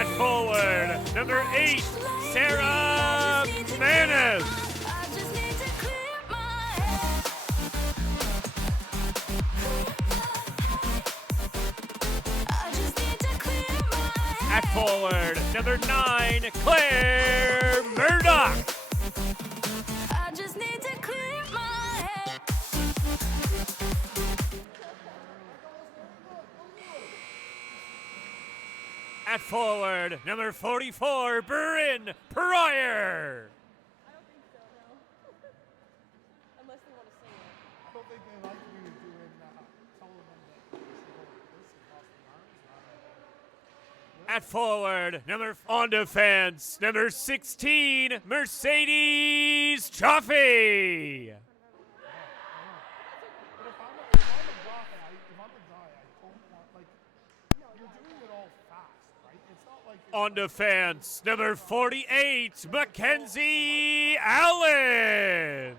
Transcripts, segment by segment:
At forward, number 8, Sara Manness. At forward, number 9, Murdoch. At forward, number 44, Bryn, Prier. I don't think so, no. Unless they want to sing it. I don't think they like me doing telling them that this across the arms. At forward, on defense, number 16, Mercedes Chaffee. But if I'm a guy, I don't want, like, you're doing it all fast, right? It's not like On defense, number 48, Mackenzie Allen.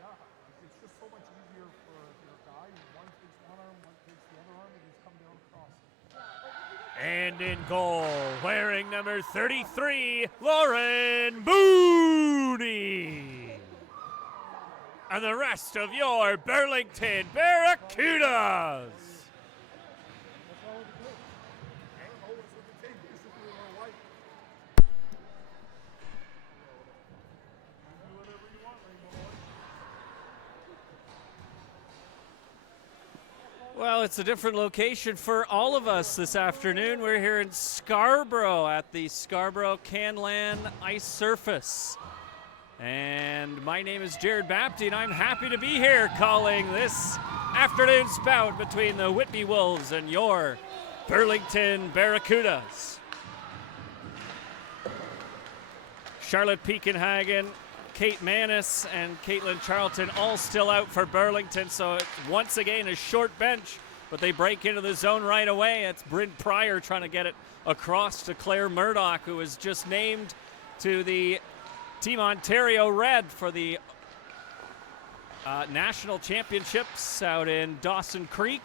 yeah, it's just so much easier for your guy. One takes one arm, one takes the other arm, and he's come down across. And in goal, wearing number 33, Lauren Mooney. And the rest of your Burlington Barracudas. What's wrong with the blue? I don't know what's with the tape. Basically, we're white. Do whatever you want, Rainbow Boy. Well, it's a different location for all of us this afternoon. We're here in Scarborough at the Scarborough Canlan Ice Surface. And my name is Jared Bapty, and I'm happy to be here calling this afternoon's bout between the Whitby Wolves and your Burlington Barracudas. Charlotte Peakenhagen, Kate Manness, and Caitlin Charlton all still out for Burlington, so it's once again a short bench, but they break into the zone right away. It's Bryn Prier trying to get it across to Claire Murdoch, who was just named to the Team Ontario Red for the National Championships out in Dawson Creek,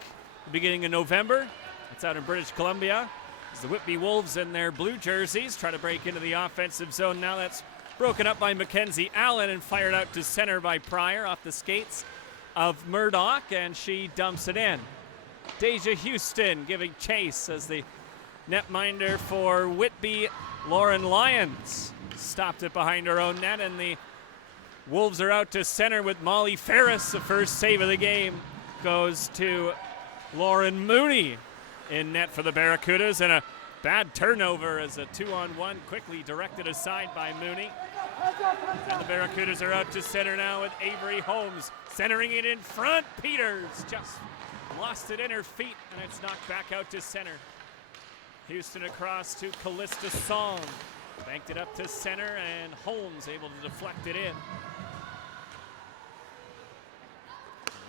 beginning of November. It's out in British Columbia. As the Whitby Wolves in their blue jerseys try to break into the offensive zone. Now that's broken up by Mackenzie Allen and fired out to center by Prier off the skates of Murdoch, and she dumps it in. Deja Houston giving chase as the netminder for Whitby, Lauren Lyons, stopped it behind her own net, and the Wolves are out to center with Molly Ferris. The first save of the game goes to Lauren Mooney in net for the Barracudas, and a bad turnover as a 2-on-1 quickly directed aside by Mooney. And the Barracudas are out to center now with Avery Holmes centering it in front. Peters just lost it in her feet, and it's knocked back out to center. Houston across to Callista Song. Banked it up to center, and Holmes able to deflect it in.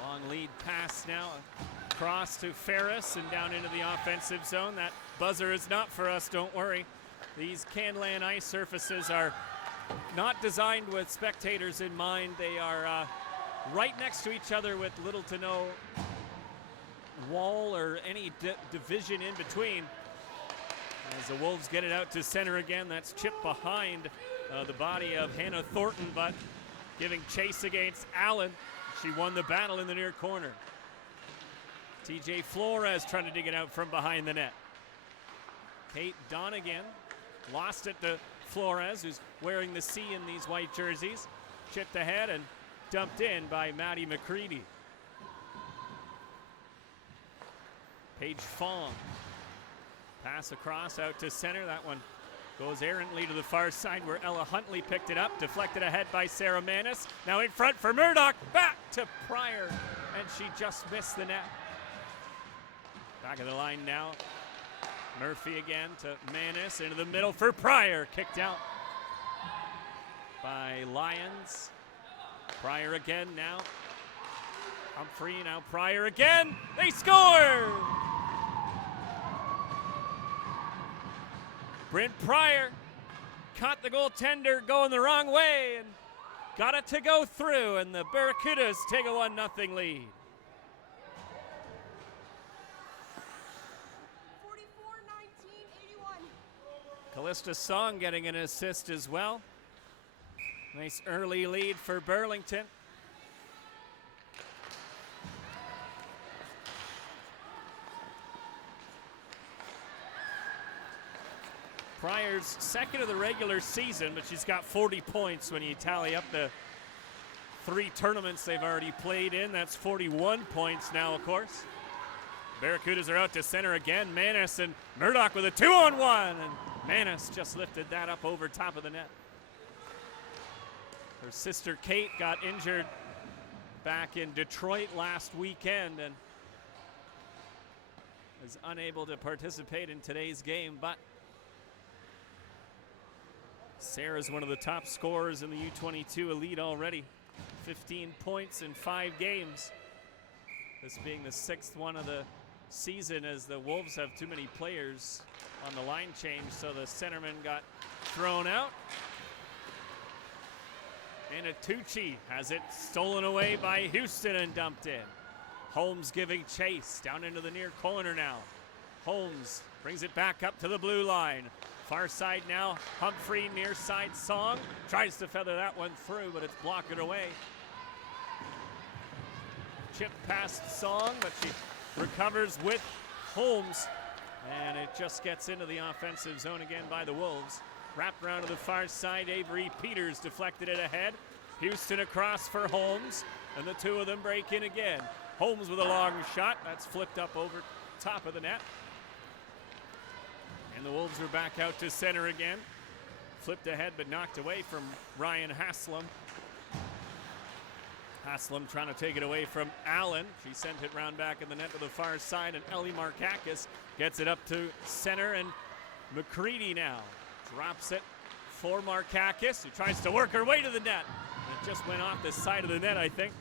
Long lead pass now across to Ferris and down into the offensive zone. That buzzer is not for us, don't worry. These Canlan ice surfaces are not designed with spectators in mind. They are right next to each other with little to no wall or any division in between. As the Wolves get it out to center again, that's chipped behind the body of Hannah Thornton, but giving chase against Allen. She won the battle in the near corner. TJ Flores trying to dig it out from behind the net. Kate Donegan lost it to Flores, who's wearing the C in these white jerseys. Chipped ahead and dumped in by Maddie McCready. Paige Fong. Pass across out to center. That one goes errantly to the far side where Ella Huntley picked it up. Deflected ahead by Sara Manness. Now in front for Murdoch. Back to Prier. And she just missed the net. Back of the line now. Murphy again to Manness. Into the middle for Prier. Kicked out by Lyons. Prier again now. Humphrey, now Prier again. They score! Bryn Prier caught the goaltender going the wrong way and got it to go through, and the Barracudas take a 1-0 lead. 44-19 Callista Song getting an assist as well. Nice early lead for Burlington. Prier's second of the regular season, but she's got 40 points when you tally up the 3 tournaments they've already played in. That's 41 points now, of course. Barracudas are out to center again. Manness and Murdoch with a 2-on-1, and Manness just lifted that up over top of the net. Her sister Kate got injured back in Detroit last weekend and is unable to participate in today's game, but Sara's one of the top scorers in the U22 Elite already. 15 points in 5 games. This being the 6th one of the season, as the Wolves have too many players on the line change, so the centerman got thrown out. And Tucci has it stolen away by Houston and dumped in. Holmes giving chase down into the near corner now. Holmes brings it back up to the blue line. Far side now, Humphrey, near side Song. Tries to feather that one through, but it's blocked away. Chip past Song, but she recovers with Holmes. And it just gets into the offensive zone again by the Wolves. Wrapped around to the far side, Avery Peters deflected it ahead. Houston across for Holmes, and the two of them break in again. Holmes with a long shot, that's flipped up over top of the net. And the Wolves are back out to center again. Flipped ahead but knocked away from Ryan Haslam. Haslam trying to take it away from Allen. She sent it round back in the net to the far side, and Ellie Markakis gets it up to center, and McCready now drops it for Markakis, who tries to work her way to the net. It just went off the side of the net, I think.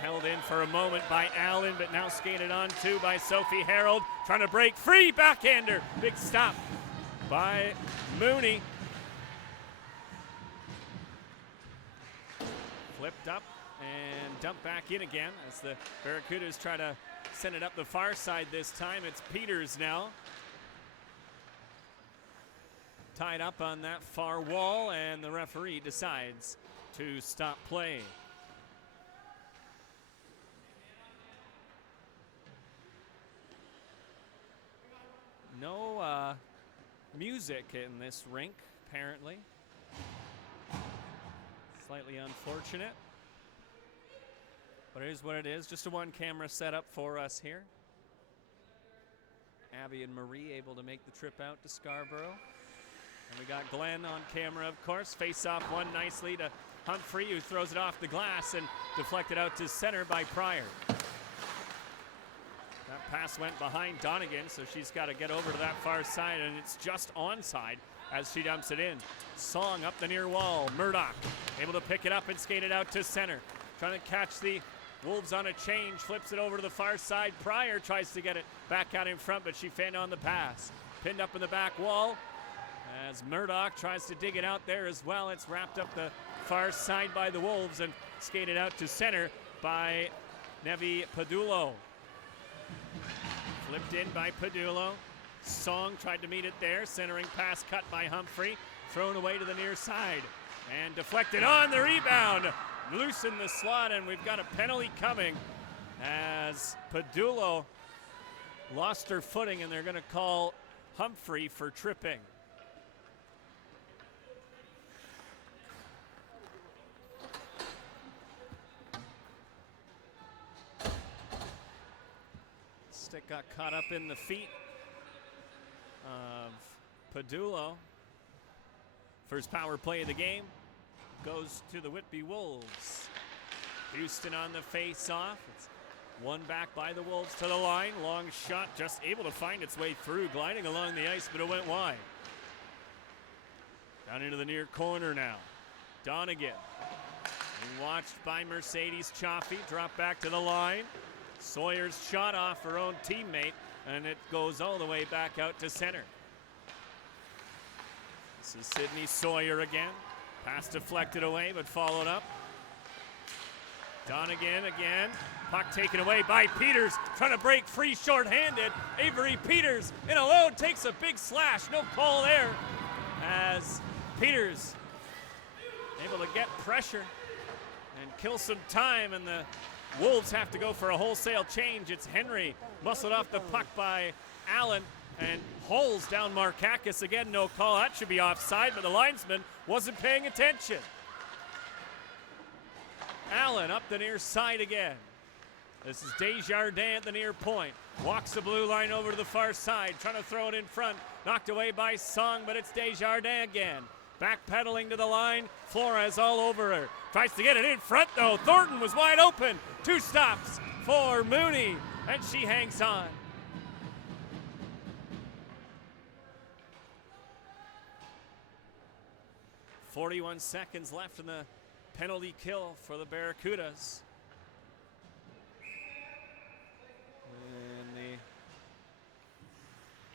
Held in for a moment by Allen, but now skated on to by Sophie Harold. Trying to break free, backhander. Big stop by Mooney. Flipped up and dumped back in again as the Barracudas try to send it up the far side this time. It's Peters now. Tied up on that far wall, and the referee decides to stop play. No music in this rink, apparently. Slightly unfortunate. But it is what it is. Just a one-camera setup for us here. Abby and Marie able to make the trip out to Scarborough. And we got Glenn on camera, of course. Face-off one nicely to Humphrey, who throws it off the glass and deflected out to center by Prier. That pass went behind Donegan, so she's got to get over to that far side, and it's just onside as she dumps it in. Song up the near wall. Murdoch able to pick it up and skate it out to center. Trying to catch the Wolves on a change, flips it over to the far side. Prier tries to get it back out in front, but she fanned on the pass. Pinned up in the back wall as Murdoch tries to dig it out there as well. It's wrapped up the far side by the Wolves and skated out to center by Nevi Padullo. Flipped in by Padullo. Song tried to meet it there. Centering pass cut by Humphrey. Thrown away to the near side. And deflected on the rebound. Loosened the slot, and we've got a penalty coming as Padullo lost her footing, and they're going to call Humphrey for tripping. Stick got caught up in the feet of Padullo. First power play of the game goes to the Whitby Wolves. Houston on the face-off. It's won back by the Wolves to the line. Long shot, just able to find its way through, gliding along the ice, but it went wide. Down into the near corner now. Donegan. Being watched by Mercedes Chaffee. Drop back to the line. Sawyer's shot off her own teammate, and it goes all the way back out to center. This is Sydney Sawyer again. Pass deflected away, but followed up. Donegan again. Puck taken away by Peters, trying to break free shorthanded. Avery Peters in alone takes a big slash. No call there as Peters able to get pressure and kill some time, and the Wolves have to go for a wholesale change. It's Henry muscled off the puck by Allen and holes down Markakis. Again, no call. That should be offside, but the linesman wasn't paying attention. Allen up the near side again. This is Desjardins at the near point. Walks the blue line over to the far side, trying to throw it in front. Knocked away by Song, but it's Desjardins again. Backpedaling to the line. Flores all over her. Tries to get it in front, though. Thornton was wide open. 2 stops for Mooney, and she hangs on. .41 seconds left in the penalty kill for the Barracudas. And the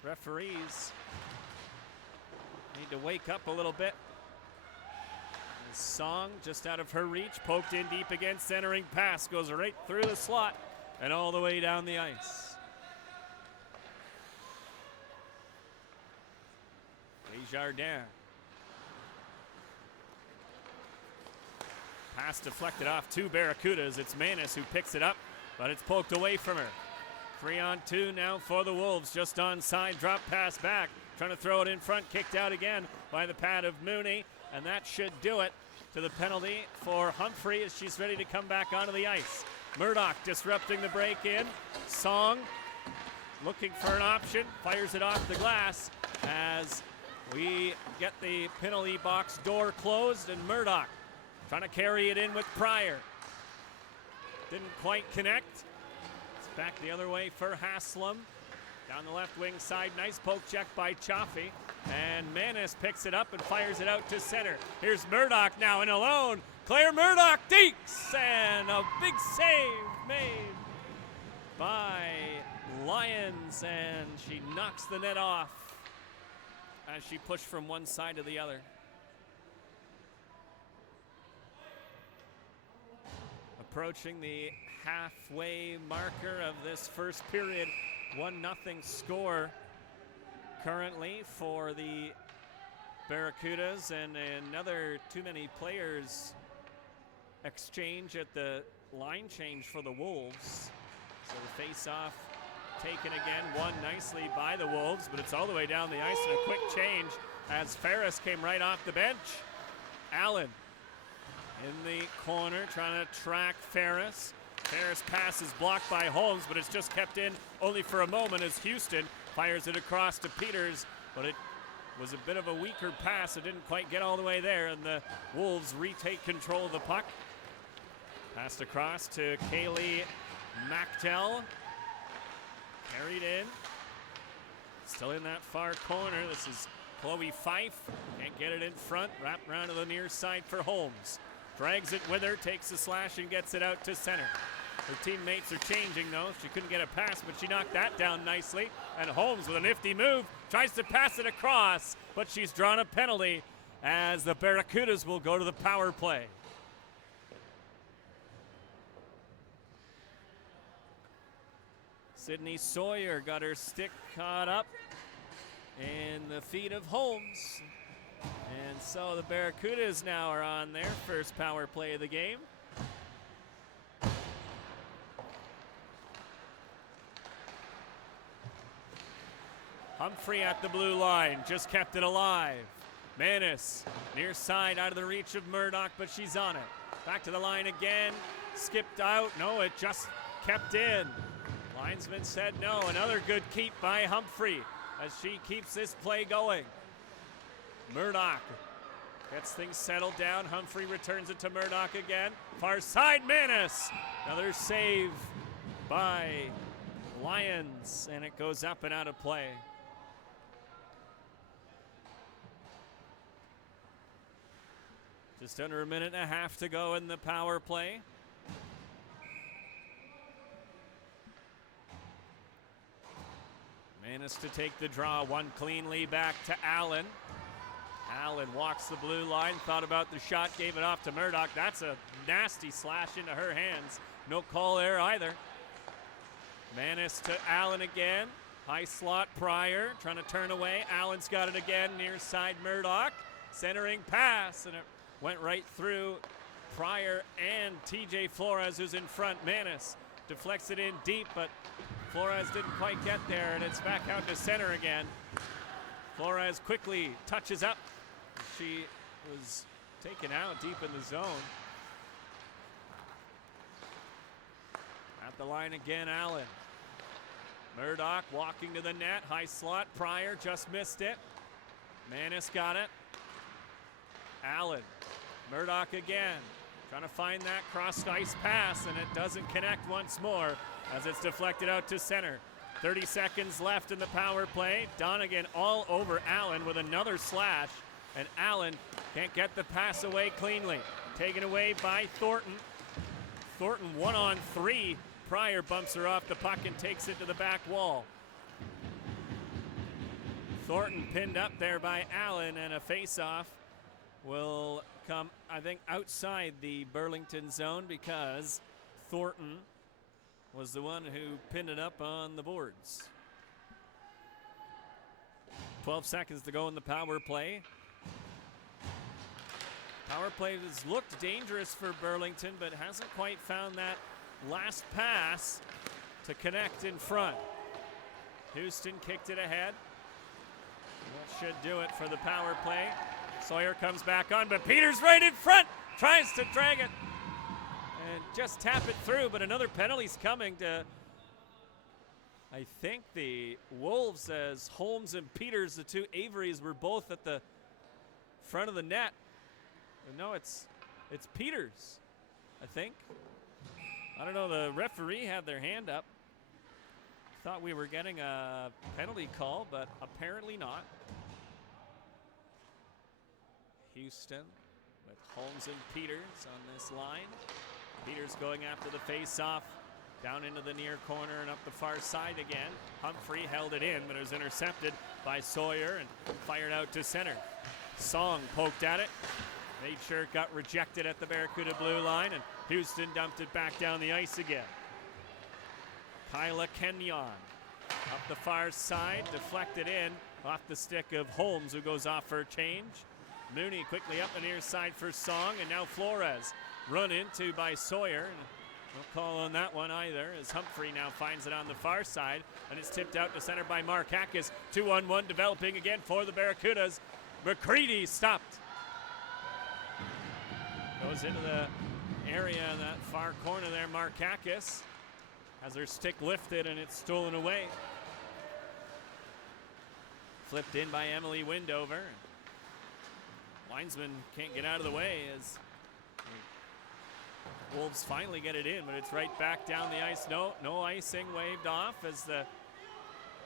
referees need to wake up a little bit. Song just out of her reach, poked in deep again, centering pass goes right through the slot and all the way down the ice. Desjardins. Pass deflected off to Barracudas. It's Manness who picks it up, but it's poked away from her. 3-on-2 now for the Wolves. Just onside, drop pass back. Trying to throw it in front, kicked out again by the pad of Mooney, and that should do it to the penalty for Humphrey as she's ready to come back onto the ice. Murdoch disrupting the break in. Song looking for an option, fires it off the glass as we get the penalty box door closed, and Murdoch trying to carry it in with Prier. Didn't quite connect. It's back the other way for Haslam. Down the left wing side, nice poke check by Chaffee. And Manness picks it up and fires it out to center. Here's Murdoch now in alone. Claire Murdoch dinks, and a big save made by Lyons, and she knocks the net off as she pushed from one side to the other. Approaching the halfway marker of this first period. 1-0 score currently for the Barracudas, and another too many players exchange at the line change for the Wolves. So the face-off taken again, won nicely by the Wolves, but it's all the way down the ice, and a quick change as Ferris came right off the bench. Allen in the corner trying to track Ferris. Ferris pass is blocked by Holmes, but it's just kept in only for a moment as Houston fires it across to Peters, but it was a bit of a weaker pass. It didn't quite get all the way there, and the Wolves retake control of the puck. Passed across to Kaylee Machtel. Carried in. Still in that far corner. This is Chloe Fife. Can't get it in front. Wrapped around to the near side for Holmes. Drags it with her, takes the slash and gets it out to center. Her teammates are changing though. She couldn't get a pass, but she knocked that down nicely. And Holmes with a nifty move tries to pass it across, but she's drawn a penalty as the Barracudas will go to the power play. Sydney Sawyer got her stick caught up in the feet of Holmes. And so the Barracudas now are on their first power play of the game. Humphrey at the blue line, just kept it alive. Manness, near side, out of the reach of Murdoch, but she's on it. Back to the line again, skipped out. No, it just kept in. Linesman said no. Another good keep by Humphrey as she keeps this play going. Murdoch gets things settled down. Humphrey returns it to Murdoch again. Far side, Manness. Another save by Lyons, and it goes up and out of play. Just under a minute and a half to go in the power play. Manness to take the draw. One cleanly back to Allen. Allen walks the blue line, thought about the shot, gave it off to Murdoch. That's a nasty slash into her hands. No call there either. Manness to Allen again. High slot Prier trying to turn away. Allen's got it again, near side Murdoch. Centering pass, and it went right through Prier and TJ Flores, who's in front. Manness deflects it in deep, but Flores didn't quite get there, and it's back out to center again. Flores quickly touches up. She was taken out deep in the zone. At the line again, Allen. Murdoch walking to the net. High slot. Prier just missed it. Manness got it. Allen. Murdoch again. Trying to find that crossed ice pass, and it doesn't connect once more as it's deflected out to center. 30 seconds left in the power play. Donegan all over Allen with another slash, and Allen can't get the pass away cleanly. Taken away by Thornton. Thornton 1-on-3. Prier bumps her off the puck and takes it to the back wall. Thornton pinned up there by Allen, and a face-off will come, I think, outside the Burlington zone because Thornton was the one who pinned it up on the boards. 12 seconds to go in the power play. Power play has looked dangerous for Burlington, but hasn't quite found that last pass to connect in front. Houston kicked it ahead. That should do it for the power play. Sawyer comes back on, but Peters right in front, tries to drag it and just tap it through, but another penalty's coming to, I think, the Wolves, as Holmes and Peters, the two Averys, were both at the front of the net. No, it's Peters, I think. I don't know, the referee had their hand up. Thought we were getting a penalty call, but apparently not. Houston with Holmes and Peters on this line. Peters going after the face-off, down into the near corner and up the far side again. Humphrey held it in, but it was intercepted by Sawyer and fired out to center. Song poked at it, made sure it got rejected at the Barracuda blue line, and Houston dumped it back down the ice again. Kyla Kenyon up the far side, deflected in off the stick of Holmes, who goes off for a change. Mooney quickly up the near side for Song, and now Flores run into by Sawyer. No call on that one either, as Humphrey now finds it on the far side, and it's tipped out to center by Markakis. 2-on-1 developing again for the Barracudas. McCready stopped. Goes into the area in that far corner there. Markakis has her stick lifted, and it's stolen away. Flipped in by Emily Windover. Linesman can't get out of the way as Wolves finally get it in, but it's right back down the ice. No icing waved off as the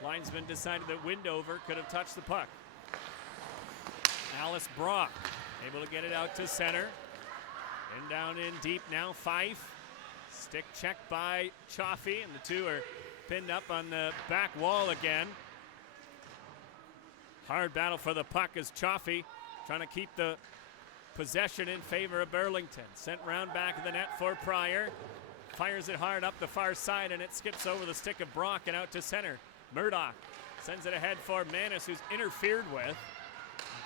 linesman decided that Windover could have touched the puck. Alice Brock able to get it out to center. And down in deep now, Fife. Stick checked by Chaffee, and the two are pinned up on the back wall again. Hard battle for the puck as Chaffee trying to keep the possession in favor of Burlington. Sent round back of the net for Prier. Fires it hard up the far side, and it skips over the stick of Brock and out to center. Murdoch sends it ahead for Manness, who's interfered with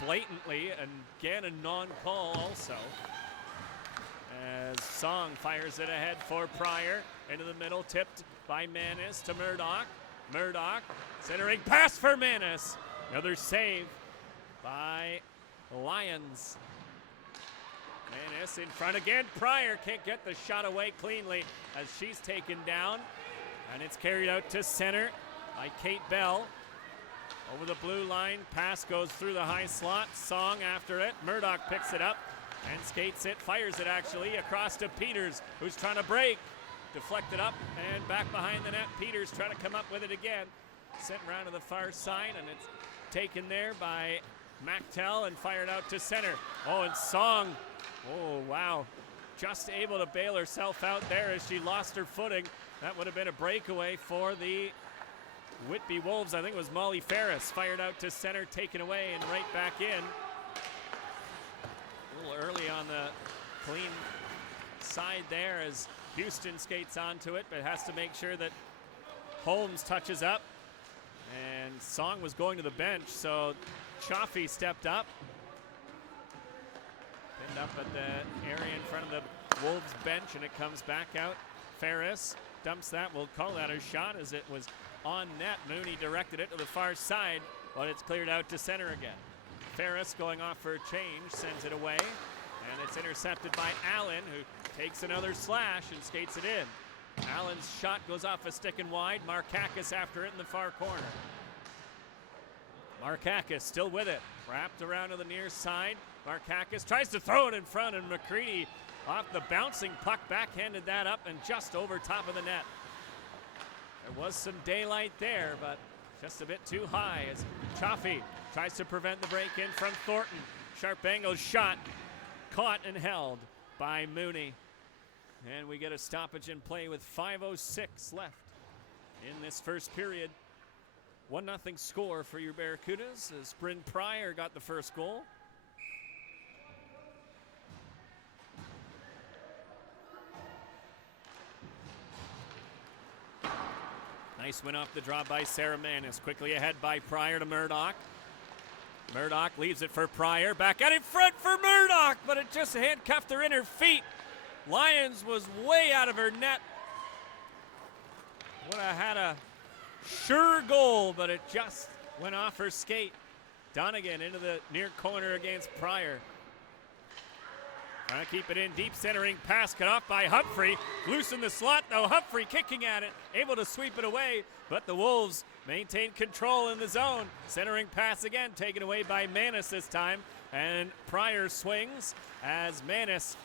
blatantly, and again a non-call also. As Song fires it ahead for Prier. Into the middle, tipped by Manness to Murdoch. Murdoch centering pass for Manness. Another save by Lions. Manness in front again. Prier can't get the shot away cleanly as she's taken down. And it's carried out to center by Kate Bell. Over the blue line, pass goes through the high slot. Song after it. Murdoch picks it up and skates it, fires it actually, across to Peters, who's trying to break. Deflected up and back behind the net. Peters trying to come up with it again. Sent around to the far side, and it's taken there by Mactel and fired out to center. Oh, and Song, oh wow, just able to bail herself out there as she lost her footing. That would have been a breakaway for the Whitby Wolves. I think it was Molly Ferris. Fired out to center, taken away, and right back in. early on the clean side there as Houston skates onto it, but has to make sure that Holmes touches up. And Song was going to the bench, so Chaffee stepped up. Pinned up at the area in front of the Wolves bench, and it comes back out. Ferris dumps that. We'll call that a shot as it was on net. Mooney directed it to the far side, but it's cleared out to center again. Ferris going off for a change, sends it away, and it's intercepted by Allen, who takes another slash and skates it in. Allen's shot goes off a stick and wide. Markakis after it in the far corner. Markakis still with it. Wrapped around to the near side. Markakis tries to throw it in front, and McCready off the bouncing puck backhanded that up and just over top of the net. There was some daylight there, but just a bit too high as Chaffee tries to prevent the break in from Thornton. Sharp angle shot caught and held by Mooney. And we get a stoppage in play with 5:06 left in this first period. 1-0 score for your Barracudas as Bryn Prier got the first goal. Nice win off the draw by Sara Manness. Quickly ahead by Prier to Murdoch. Murdoch leaves it for Prier. Back out in front for Murdoch, but it just handcuffed her in her feet. Lyons was way out of her net. Would have had a sure goal, but it just went off her skate. Donegan into the near corner against Prier. Trying to keep it in, deep centering pass cut off by Humphrey. Loose in the slot though, Humphrey kicking at it, able to sweep it away, but the Wolves maintain control in the zone. Centering pass again, taken away by Manness this time, and Prier swings as Manness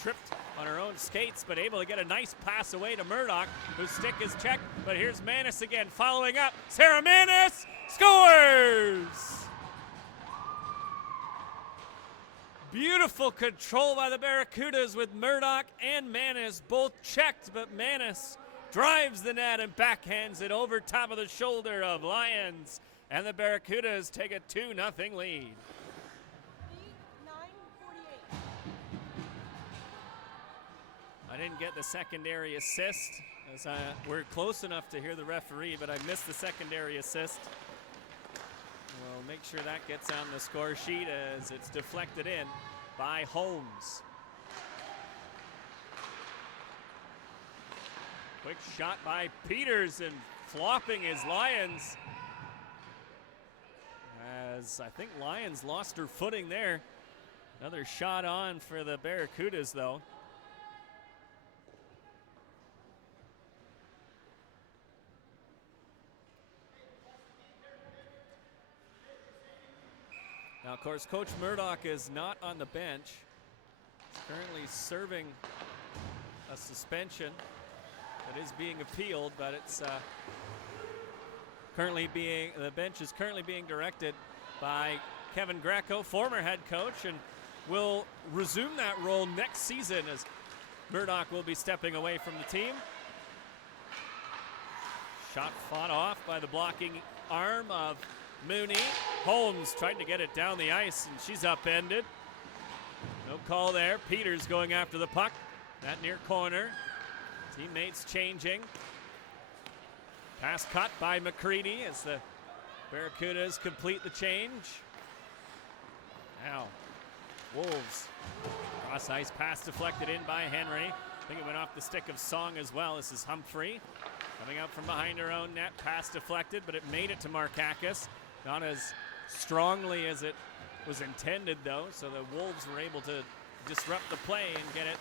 tripped on her own skates, but able to get a nice pass away to Murdoch, whose stick is checked, but here's Manness again, following up. Sara Manness scores! Beautiful control by the Barracudas with Murdoch and Manness both checked, but Manness drives the net and backhands it over top of the shoulder of Lyons, and the Barracudas take a 2-0 lead. 9:48. I didn't get the secondary assist, as we're close enough to hear the referee, but I missed the secondary assist. We'll make sure that gets on the score sheet as it's deflected in by Holmes. Quick shot by Peters and flopping his Lyons. As I think Lyons lost her footing there. Another shot on for the Barracudas though. Now, of course, Coach Murdoch is not on the bench. He's currently serving a suspension that is being appealed, but it's the bench is currently being directed by Kevin Greco, former head coach, and will resume that role next season as Murdoch will be stepping away from the team. Shot fought off by the blocking arm of Mooney. Holmes tried to get it down the ice, and she's upended. No call there. Peters going after the puck. That near corner. Teammates changing. Pass cut by McCready as the Barracudas complete the change. Now, Wolves. Cross ice pass deflected in by Henry. I think it went off the stick of Song as well. This is Humphrey. Coming out from behind her own net. Pass deflected, but it made it to Markakis. Not as strongly as it was intended, though, so the Wolves were able to disrupt the play and get it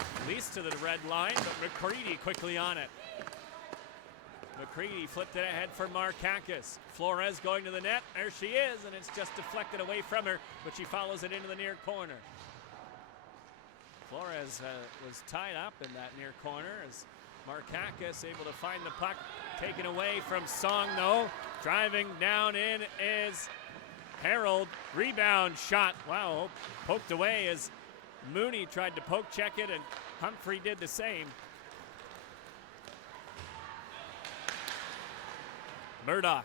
at least to the red line, but McCready quickly on it. McCready flipped it ahead for Markakis. Flores going to the net. There she is, and it's just deflected away from her, but she follows it into the near corner. Flores was tied up in that near corner as Markakis able to find the puck. Taken away from Song, though. Driving down in is Harold. Rebound shot. Wow, poked away as Mooney tried to poke check it, and Humphrey did the same. Murdoch.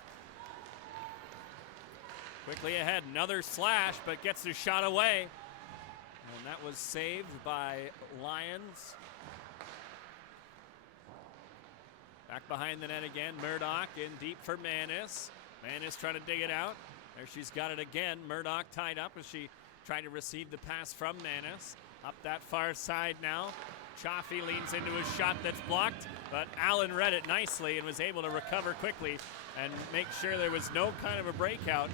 Quickly ahead, another slash, but gets the shot away. And that was saved by Lyons. Back behind the net again. Murdoch in deep for Manness. Manness trying to dig it out. There she's got it again. Murdoch tied up as she tried to receive the pass from Manness. Up that far side now. Chaffee leans into his shot that's blocked, but Allen read it nicely and was able to recover quickly and make sure there was no kind of a breakout.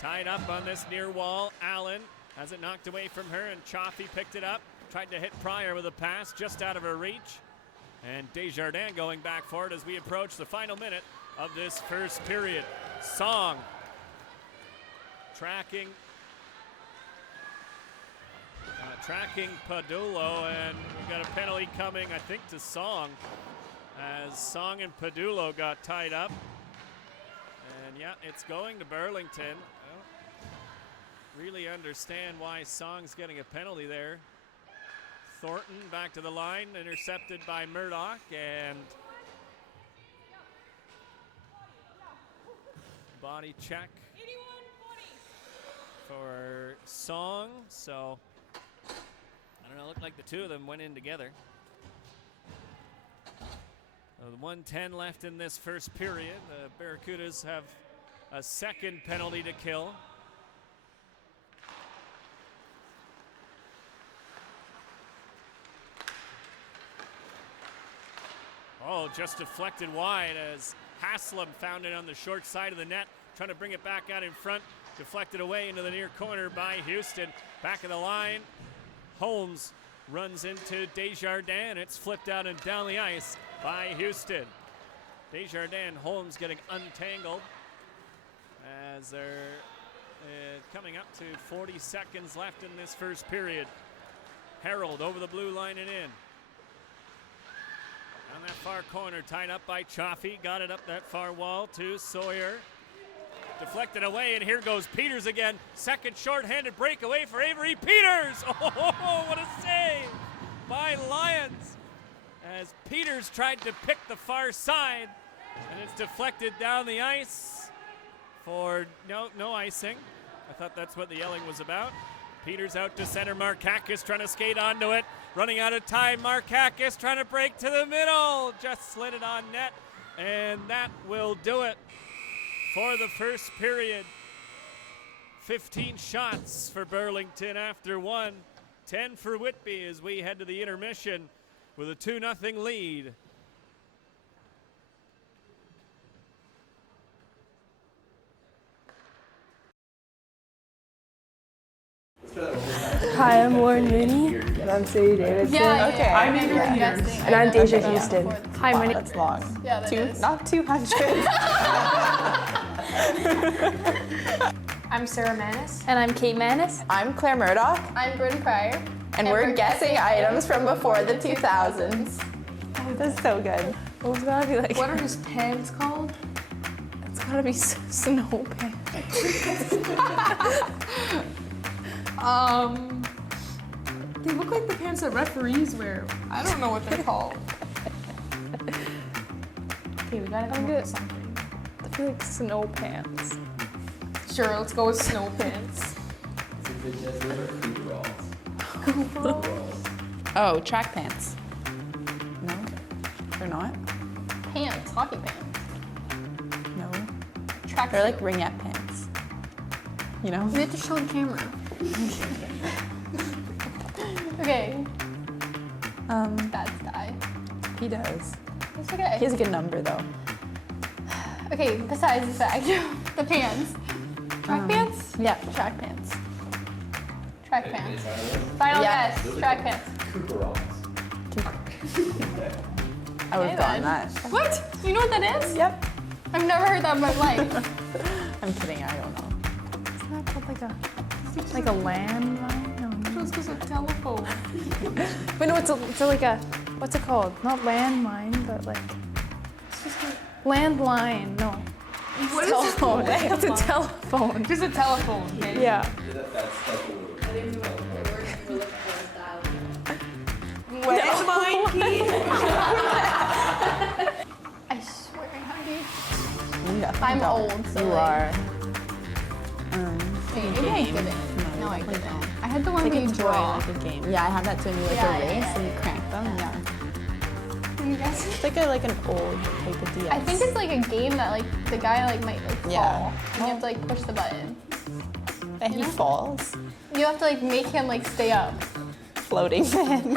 Tied up on this near wall. Allen has it knocked away from her, and Chaffee picked it up. Tried to hit Prier with a pass just out of her reach. And Desjardins going back for it as we approach the final minute of this first period. Song tracking Padulo, and we've got a penalty coming, I think, to Song, as Song and Padulo got tied up. And yeah, it's going to Burlington. I don't really understand why Song's getting a penalty there. Thornton back to the line, intercepted by Murdoch, and body check for Song. So I don't know, it looked like the two of them went in together. With 1:10 left in this first period, the Barracudas have a second penalty to kill. Oh, just deflected wide as Haslam found it on the short side of the net, trying to bring it back out in front. Deflected away into the near corner by Houston. Back of the line, Holmes runs into Desjardins. It's flipped out and down the ice by Houston. Desjardins, Holmes getting untangled as they're coming up to 40 seconds left in this first period. Harold over the blue line and in. On that far corner, tied up by Chaffee. Got it up that far wall to Sawyer. Deflected away, and here goes Peters again. Second short-handed breakaway for Avery Peters. Oh, what a save by Lyons as Peters tried to pick the far side, and it's deflected down the ice for no icing. I thought that's what the yelling was about. Peters out to center. Markakis trying to skate onto it. Running out of time. Markakis trying to break to the middle. Just slid it on net, and that will do it for the first period. 15 shots for Burlington after one. 10 for Whitby as we head to the intermission with a 2-0 lead. Hi, I'm Lauren Mooney. And I'm Sadie Davidson. Yeah, okay. I'm Avery Peters. And I'm Deja Houston. Hi, my name. That's long. Yeah, that is. Not 200. I'm Sara Manness. And I'm Kate Manness. I'm Claire Murdoch. I'm Bryn Prier. And we're guessing items from before the 2000s. Oh, that's so good. Well, it's gotta be like. What are his pants called? It's gotta be snow pants. They look like the pants that referees wear. I don't know what they're called. Okay, we gotta come up with something. I feel like snow pants. Sure, let's go with snow pants. Oh, track pants. No, they're not. Pants, hockey pants. No, Track. they're like ringette pants. You know? You have to show the camera. Okay. That's die. He does. It's okay. He has a good number though. Okay, besides the fact, the pants. Track pants? Yeah, track pants. Track pants. Final Yeah. guess. Track pants. I would have Okay, gotten that. What? You know what that is? Yep. I've never heard that in my life. I'm kidding, I don't know. Isn't that called like a landline? No. It was just a telephone. But no, it's like a, what's it called? Not landline, but like, it's just a landline, no. What is Telephone. it? It's a telephone. Just a telephone, okay? Yeah. I swear, how do you? Yeah. I'm old, so You like, are. Okay, maybe I didn't. No, I didn't. I had the one It's where like you a toy, draw. like a game. Yeah, I have that too. And you like Yeah, erase yeah, and you yeah, crank them. Yeah. You guys- It's like an old type of DS. I think it's like a game that like the guy like might like fall. Yeah. And you have to like push the button. and he falls, You have to like make him like stay up. floating man.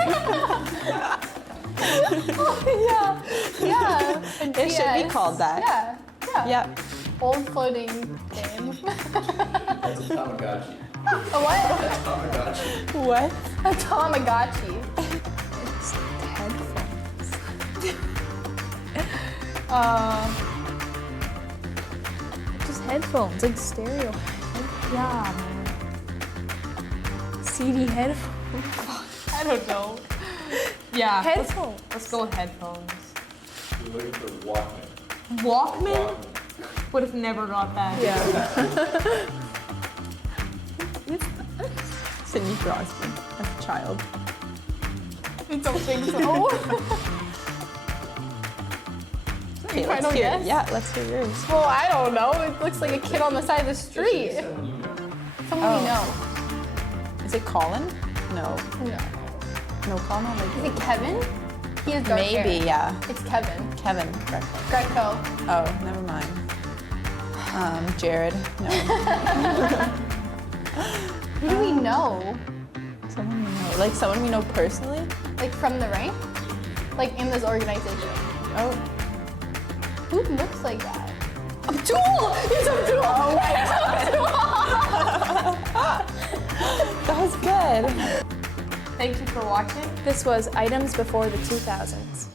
Yeah. Yeah. It should be called that. Yeah. Yeah. Yeah. Old floating game. That's a Tamagotchi. A what? Tamagotchi. What? A Tamagotchi. It's headphones. Just headphones, like stereo. Yeah. CD headphones. I don't know. Yeah. Headphones. Let's go with headphones. You're looking for Walkman. Walkman? Would have never got that. Yeah. Sydney Crosby as a child. I don't think so. Okay, Try let's to hear. guess? Yeah, let's hear yours. Well, I don't know. It looks like a kid on the side of the street. Someone we know. Is it Colin? No. No. No, Colin. Is Like, it Kevin? He has dark hair. maybe, yeah. It's Kevin. Kevin. Greco. Oh, never mind. Jared. No. Who do we know? Someone we know. Like someone we know personally? Like from the rank? Like in this organization? Oh. Who looks like that? Abdul! It's Abdul! Oh, that was good. Thank you for watching. This was Items Before the 2000s.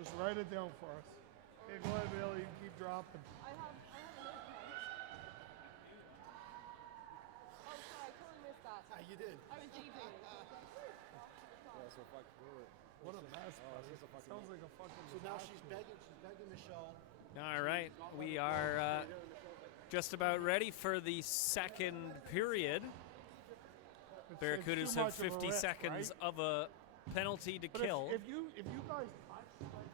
Just write it down for us. Okay, go ahead, Bailey. You can keep dropping. I have a notepad. Oh, sorry, I totally missed that. You did. I was jeeping. What a mess, buddy. Sounds like a fucking So now disaster. she's begging Michelle. All right, we are just about ready for the second period. It's Barracudas too have much of a 50 risk, seconds right? of a penalty to But kill. if you guys touch, like,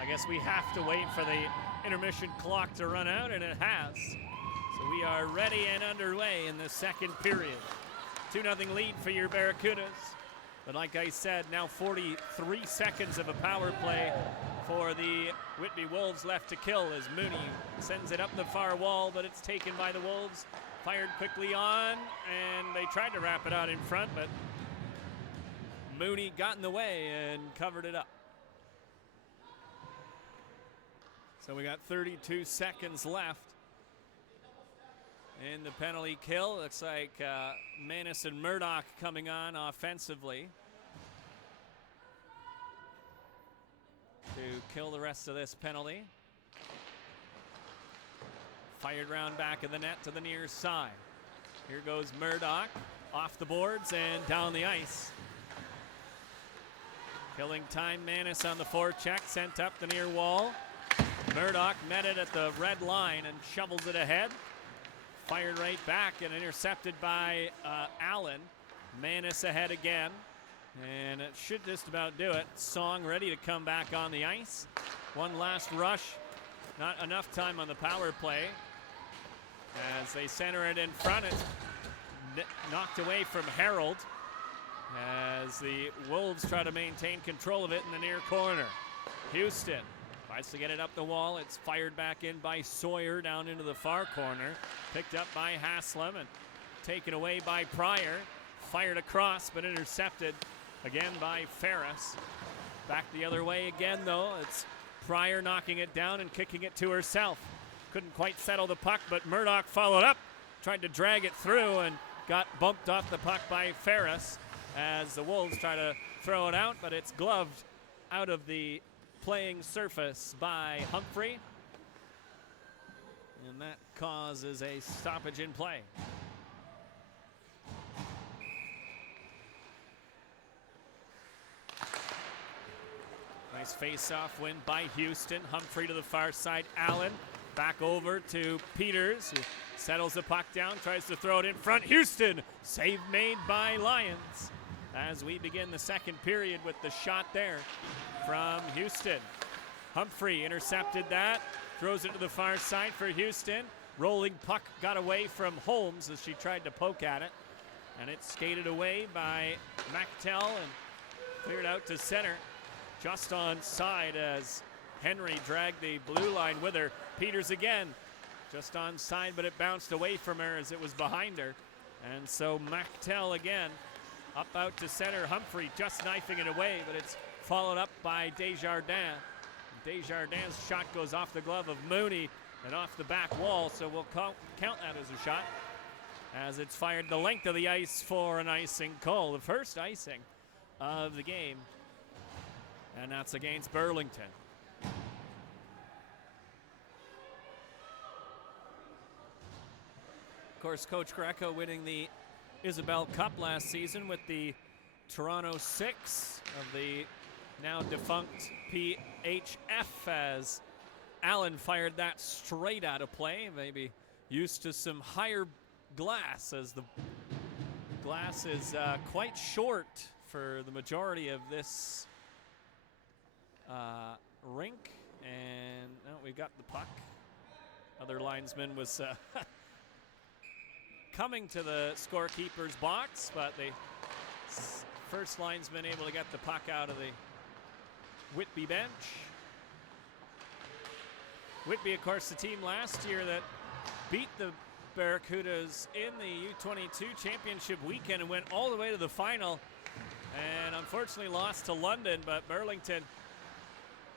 I guess we have to wait for the intermission clock to run out, and it has. So we are ready and underway in the second period. 2-0 lead for your Barracudas. But like I said, now 43 seconds of a power play for the Whitby Wolves left to kill as Mooney sends it up the far wall, but it's taken by the Wolves. Fired quickly on, and they tried to wrap it out in front, but Mooney got in the way and covered it up. So we got 32 seconds left in the penalty kill. Looks like Manness and Murdoch coming on offensively to kill the rest of this penalty. Fired round back of the net to the near side. Here goes Murdoch off the boards and down the ice. Killing time, Manness on the forecheck, sent up the near wall. Murdoch met it at the red line and shovels it ahead. Fired right back and intercepted by Allen. Manness ahead again. And it should just about do it. Song ready to come back on the ice. One last rush. Not enough time on the power play. As they center it in front, it's knocked away from Harold. As the Wolves try to maintain control of it in the near corner. Houston tries to get it up the wall. It's fired back in by Sawyer down into the far corner. Picked up by Haslam and taken away by Prier. Fired across but intercepted again by Ferris. Back the other way again though. It's Prier knocking it down and kicking it to herself. Couldn't quite settle the puck, but Murdoch followed up. Tried to drag it through and got bumped off the puck by Ferris as the Wolves try to throw it out, but it's gloved out of the playing surface by Humphrey. And that causes a stoppage in play. Nice face-off win by Houston. Humphrey to the far side. Allen back over to Peters, who settles the puck down, tries to throw it in front. Houston, save made by Lions. As we begin the second period with the shot there from Houston. Humphrey intercepted that, throws it to the far side for Houston. Rolling puck got away from Holmes as she tried to poke at it. And it's skated away by McTell and cleared out to center. Just on side as Henry dragged the blue line with her. Peters again, just on side, but it bounced away from her as it was behind her. And so McTell again, up out to center. Humphrey just knifing it away, but it's followed up by Desjardins. Desjardins' shot goes off the glove of Mooney and off the back wall, so we'll count that as a shot as it's fired the length of the ice for an icing call, the first icing of the game, and that's against Burlington. Of course, Coach Greco winning the Isabel Cup last season with the Toronto Six of the now defunct PHF, as Allen fired that straight out of play, maybe used to some higher glass, as the glass is quite short for the majority of this rink. And we've got the puck. Other linesman was coming to the scorekeeper's box, but the first linesman able to get the puck out of the Whitby bench. Whitby, of course, the team last year that beat the Barracudas in the U22 championship weekend and went all the way to the final, and unfortunately lost to London. But Burlington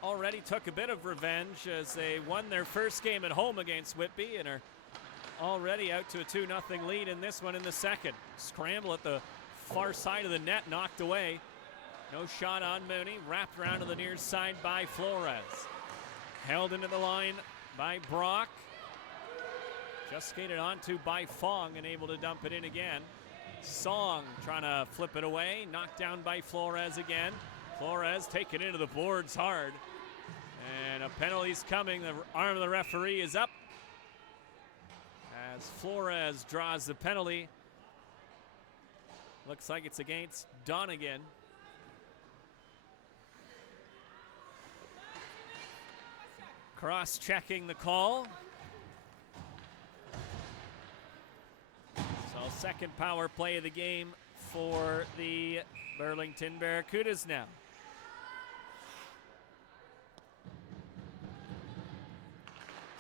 already took a bit of revenge as they won their first game at home against Whitby and are already out to a 2-0 lead in this one in the second. Scramble at the far side of the net, knocked away. No shot on Mooney. Wrapped around to the near side by Flores. Held into the line by Brock. Just skated onto by Fong and able to dump it in again. Song trying to flip it away. Knocked down by Flores again. Flores taken into the boards hard. And a penalty's coming. The arm of the referee is up as Flores draws the penalty. Looks like it's against Donegan. Cross-checking the call. So second power play of the game for the Burlington Barracudas now.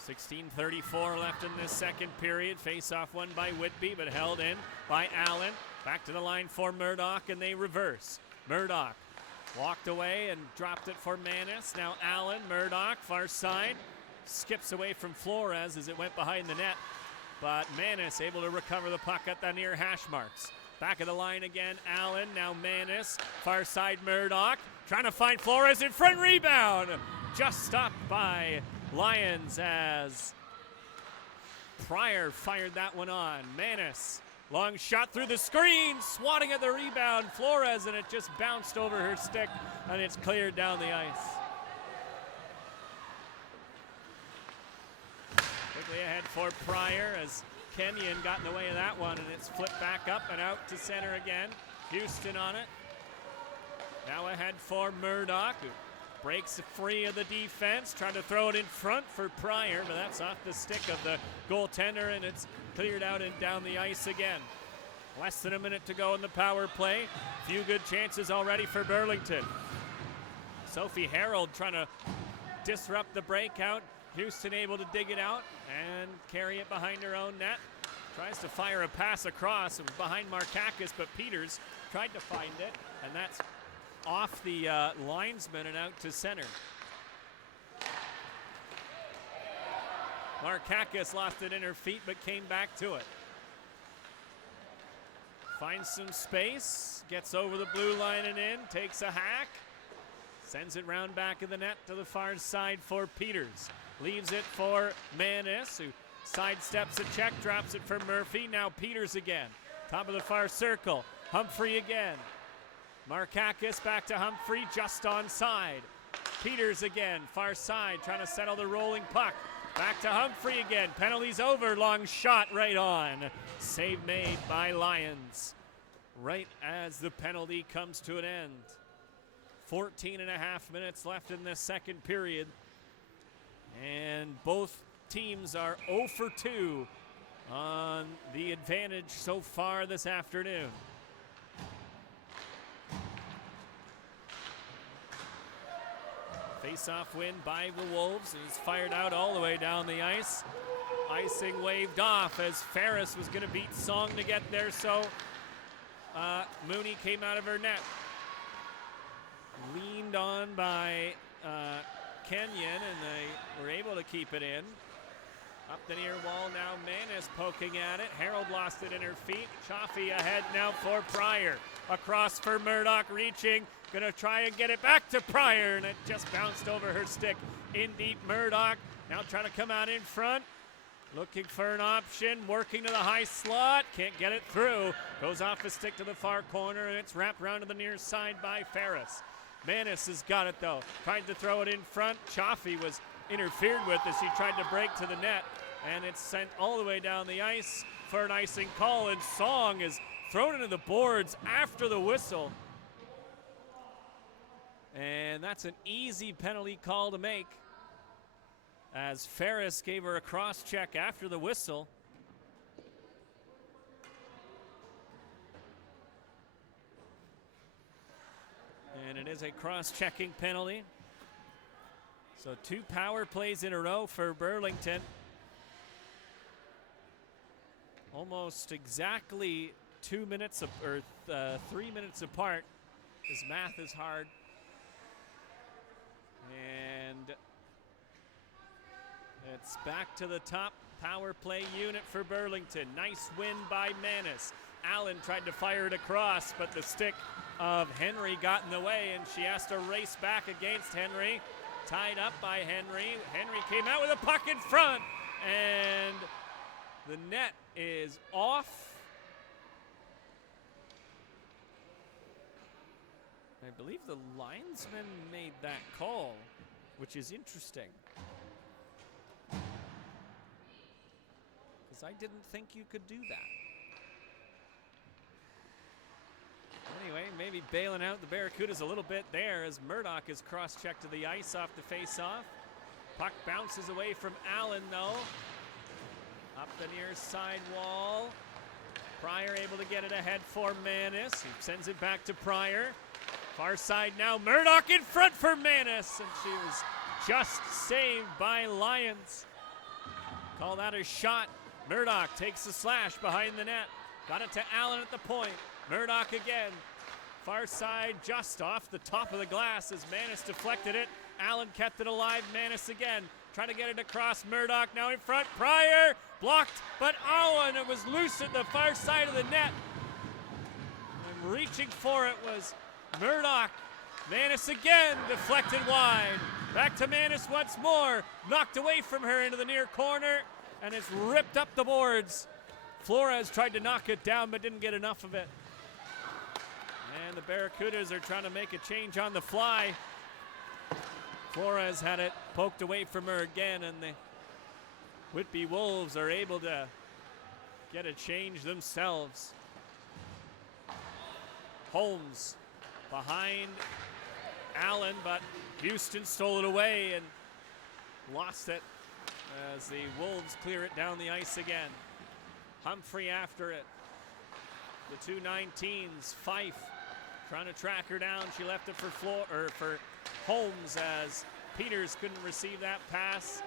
.16:34 left in this second period. Face-off won by Whitby, but held in by Allen. Back to the line for Murdoch, and they reverse. Murdoch walked away and dropped it for Manness. Now Allen, Murdoch, far side. Skips away from Flores as it went behind the net. But Manness able to recover the puck at the near hash marks. Back of the line again, Allen. Now Manness, far side Murdoch. Trying to find Flores in front, rebound. Just stopped by Lions as Prier fired that one on. Manness, long shot through the screen, swatting at the rebound. Flores, and it just bounced over her stick, and it's cleared down the ice. Quickly ahead for Prier as Kenyon got in the way of that one, and it's flipped back up and out to center again. Houston on it. Now ahead for Murdoch, who breaks free of the defense, trying to throw it in front for Prier, but that's off the stick of the goaltender, and it's cleared out and down the ice again. Less than a minute to go in the power play. Few good chances already for Burlington. Sophie Harold trying to disrupt the breakout. Houston able to dig it out and carry it behind her own net. Tries to fire a pass across. It was behind Markakis, but Peters tried to find it, and that's off the linesman and out to center. Markakis lost it in her feet, but came back to it. Finds some space, gets over the blue line and in, takes a hack, sends it round back of the net to the far side for Peters. Leaves it for Manness, who sidesteps a check, drops it for Murphy. Now Peters again, top of the far circle. Humphrey again. Markakis back to Humphrey, just onside. Peters again, far side, trying to settle the rolling puck. Back to Humphrey again. Penalty's over. Long shot right on. Save made by Lions. Right as the penalty comes to an end. 14 and a half minutes left in this second period. And both teams are 0 for 2 on the advantage so far this afternoon. Face-off win by the Wolves. It was fired out all the way down the ice. Icing waved off as Ferris was going to beat Song to get there, so Mooney came out of her net. Leaned on by Kenyon, and they were able to keep it in. Up the near wall now, Manness poking at it. Harold lost it in her feet. Chaffee ahead now for Prier. Across for Murdoch, reaching. Gonna try and get it back to Prier, and it just bounced over her stick. In deep, Murdoch now trying to come out in front. Looking for an option, working to the high slot. Can't get it through. Goes off the stick to the far corner, and it's wrapped around to the near side by Ferris. Manness has got it though. Tried to throw it in front. Chaffee was interfered with as she tried to break to the net, and it's sent all the way down the ice for an icing call, and Song is thrown into the boards after the whistle. And that's an easy penalty call to make, as Ferris gave her a cross check after the whistle. And it is a cross-checking penalty. So 2 power plays in a row for Burlington. Almost exactly 2 minutes or 3 minutes apart. His math is hard. And it's back to the top power play unit for Burlington. Nice win by Manness. Allen tried to fire it across, but the stick of Henry got in the way, and she has to race back against Henry. Tied up by Henry. Henry came out with a puck in front, and the net is off. I believe the linesman made that call, which is interesting. Because I didn't think you could do that. Anyway, maybe bailing out the Barracudas a little bit there as Murdoch is cross-checked to the ice off the face-off. Puck bounces away from Allen, though. Up the near side wall. Prier able to get it ahead for Manness. He sends it back to Prier. Far side now, Murdoch in front for Manness, and she was just saved by Lyons. Call that a shot. Murdoch takes the slash behind the net. Got it to Allen at the point. Murdoch again. Far side just off the top of the glass as Manness deflected it. Allen kept it alive. Manness again. Trying to get it across. Murdoch now in front. Prier blocked, but Owen, it was loose at the far side of the net. And reaching for it was Murdoch. Manness again deflected wide. Back to Manness once more. Knocked away from her into the near corner, and it's ripped up the boards. Flores tried to knock it down but didn't get enough of it. And the Barracudas are trying to make a change on the fly. Flores had it poked away from her again, and the Whitby Wolves are able to get a change themselves. Holmes behind Allen, but Houston stole it away and lost it as the Wolves clear it down the ice again. Humphrey after it. The 219s, Fife trying to track her down. She left it for Holmes as Peters couldn't receive that pass.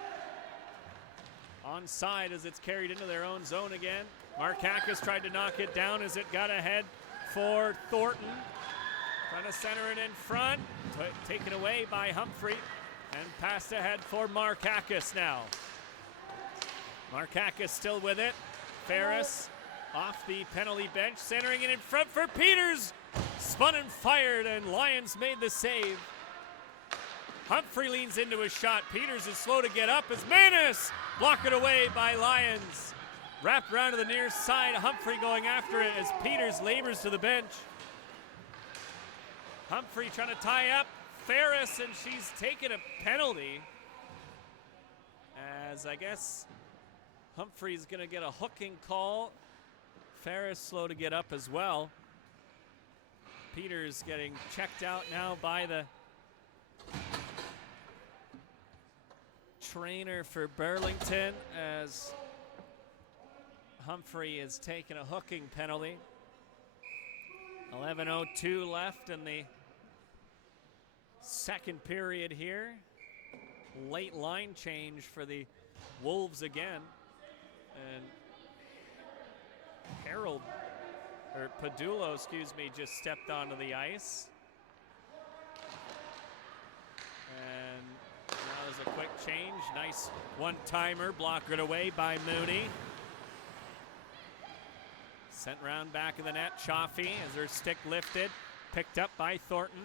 Onside as it's carried into their own zone again. Markakis tried to knock it down as it got ahead for Thornton. Trying to center it in front. Taken away by Humphrey and passed ahead for Markakis now. Markakis still with it. Ferris off the penalty bench, centering it in front for Peters. Spun and fired, and Lyons made the save. Humphrey leans into a shot. Peters is slow to get up as Manness blocked it away by Lyons. Wrapped around to the near side. Humphrey going after it as Peters labors to the bench. Humphrey trying to tie up Ferris, and she's taken a penalty. As I guess Humphrey's going to get a hooking call. Ferris slow to get up as well. Peters getting checked out now by the trainer for Burlington as Humphrey is taking a hooking penalty. 11:02 left in the second period here. Late line change for the Wolves again. And Padullo, just stepped onto the ice. And now there's a quick change. Nice one-timer, blocked away by Mooney. Sent round back of the net, Chaffee as her stick lifted. Picked up by Thornton.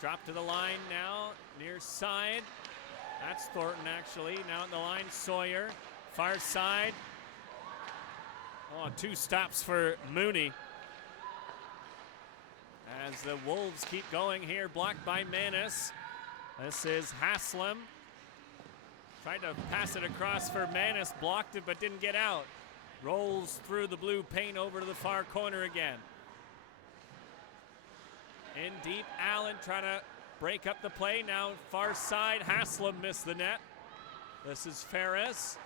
Dropped to the line now, near side. That's Thornton actually. Now at the line, Sawyer. Far side. Oh, 2 stops for Mooney. As the Wolves keep going here, blocked by Manness. This is Haslam. Tried to pass it across for Manness, blocked it but didn't get out. Rolls through the blue paint over to the far corner again. In deep, Allen trying to break up the play. Now far side, Haslam missed the net. This is Ferris.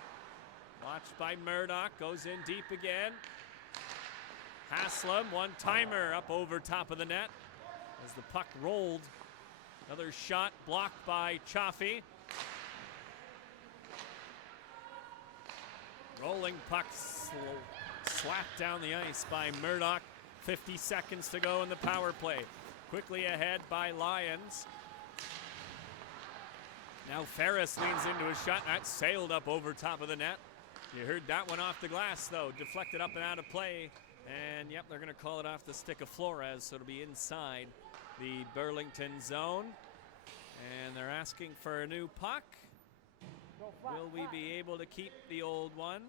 Watched by Murdoch, goes in deep again. Haslam, one-timer up over top of the net as the puck rolled. Another shot blocked by Chaffee. Rolling puck slapped down the ice by Murdoch. 50 seconds to go in the power play. Quickly ahead by Lyons. Now Ferris leans into a shot. That sailed up over top of the net. You heard that one off the glass, though. Deflected up and out of play And yep, they're going to call it off the stick of Flores, so it'll be inside the Burlington zone. And they're asking for a new puck. Will we be able to keep the old one?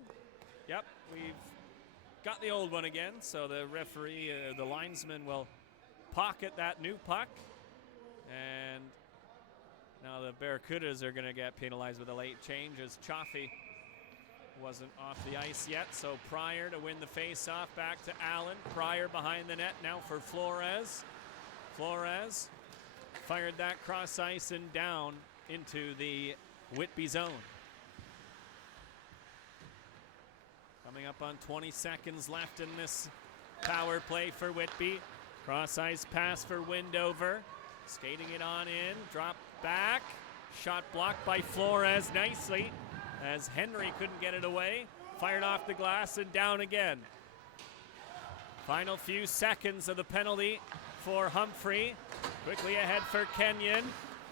Yep, we've got the old one again, so the referee, the linesman will pocket that new puck. And now the Barracudas are going to get penalized with a late change as Chaffee wasn't off the ice yet. So Prier to win the face-off, back to Allen. Prier behind the net now for Flores. Flores fired that cross ice and down into the Whitby zone. Coming up on 20 seconds left in this power play for Whitby. Cross ice pass for Windover. Skating it on in, drop back. Shot blocked by Flores nicely as Henry couldn't get it away. Fired off the glass and down again. Final few seconds of the penalty for Humphrey. Quickly ahead for Kenyon.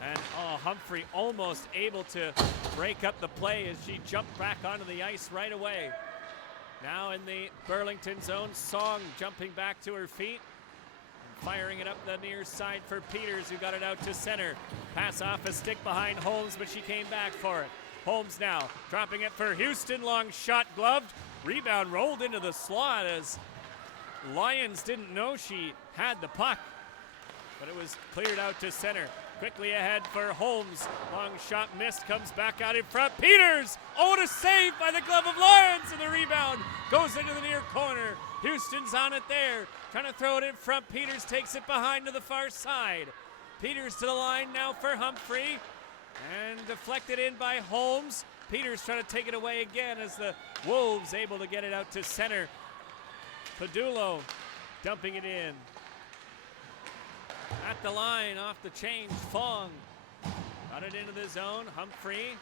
And Humphrey almost able to break up the play as she jumped back onto the ice right away. Now in the Burlington zone, Song jumping back to her feet. Firing it up the near side for Peters, who got it out to center. Pass off a stick behind Holmes, but she came back for it. Holmes now dropping it for Houston. Long shot gloved. Rebound rolled into the slot as Lyons didn't know she had the puck, but it was cleared out to center. Quickly ahead for Holmes. Long shot missed, comes back out in front. Peters! Oh, and a save by the glove of Lyons, and the rebound goes into the near corner. Houston's on it there, trying to throw it in front. Peters takes it behind to the far side. Peters to the line now for Humphrey, and deflected in by Holmes. Peters trying to take it away again as the Wolves able to get it out to center. Padullo dumping it in. At the line, off the change, Fong got it into the zone. Humphrey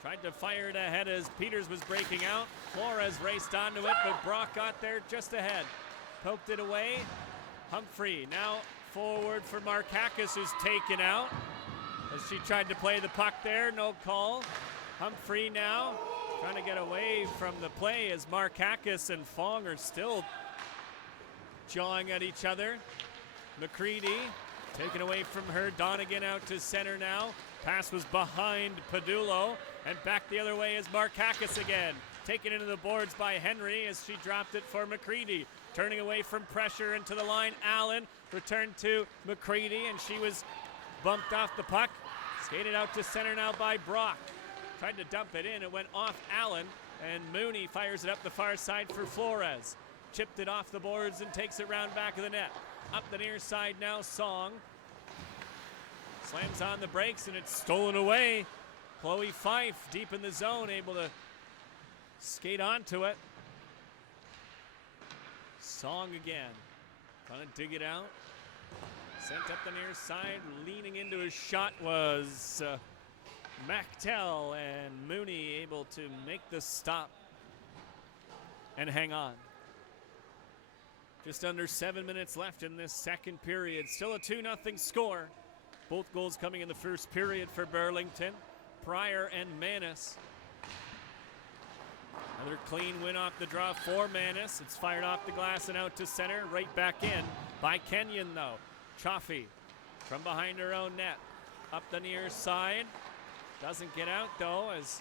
tried to fire it ahead as Peters was breaking out. Flores raced onto it, but Brock got there just ahead. Poked it away. Humphrey now forward for Markakis, who's taken out as she tried to play the puck there. No call. Humphrey now trying to get away from the play as Markakis and Fong are still jawing at each other. McCready taken away from her. Donegan out to center now. Pass was behind Padullo, and back the other way is Markakis again. Taken into the boards by Henry as she dropped it for McCready. Turning away from pressure into the line. Allen returned to McCready, and she was bumped off the puck. Skated out to center now by Brock. Tried to dump it in. It went off Allen, and Mooney fires it up the far side for Flores. Chipped it off the boards and takes it round back of the net. Up the near side now, Song. Slams on the brakes, and it's stolen away. Chloe Fife deep in the zone, able to skate onto it. Song again, trying to dig it out. Sent up the near side, leaning into his shot was Machtel, and Mooney able to make the stop and hang on. Just under 7 minutes left in this second period. Still a 2-0 score. Both goals coming in the first period for Burlington. Prier and Manness. Another clean win off the draw for Manness. It's fired off the glass and out to center. Right back in by Kenyon, though. Chaffee from behind her own net. Up the near side. Doesn't get out, though, as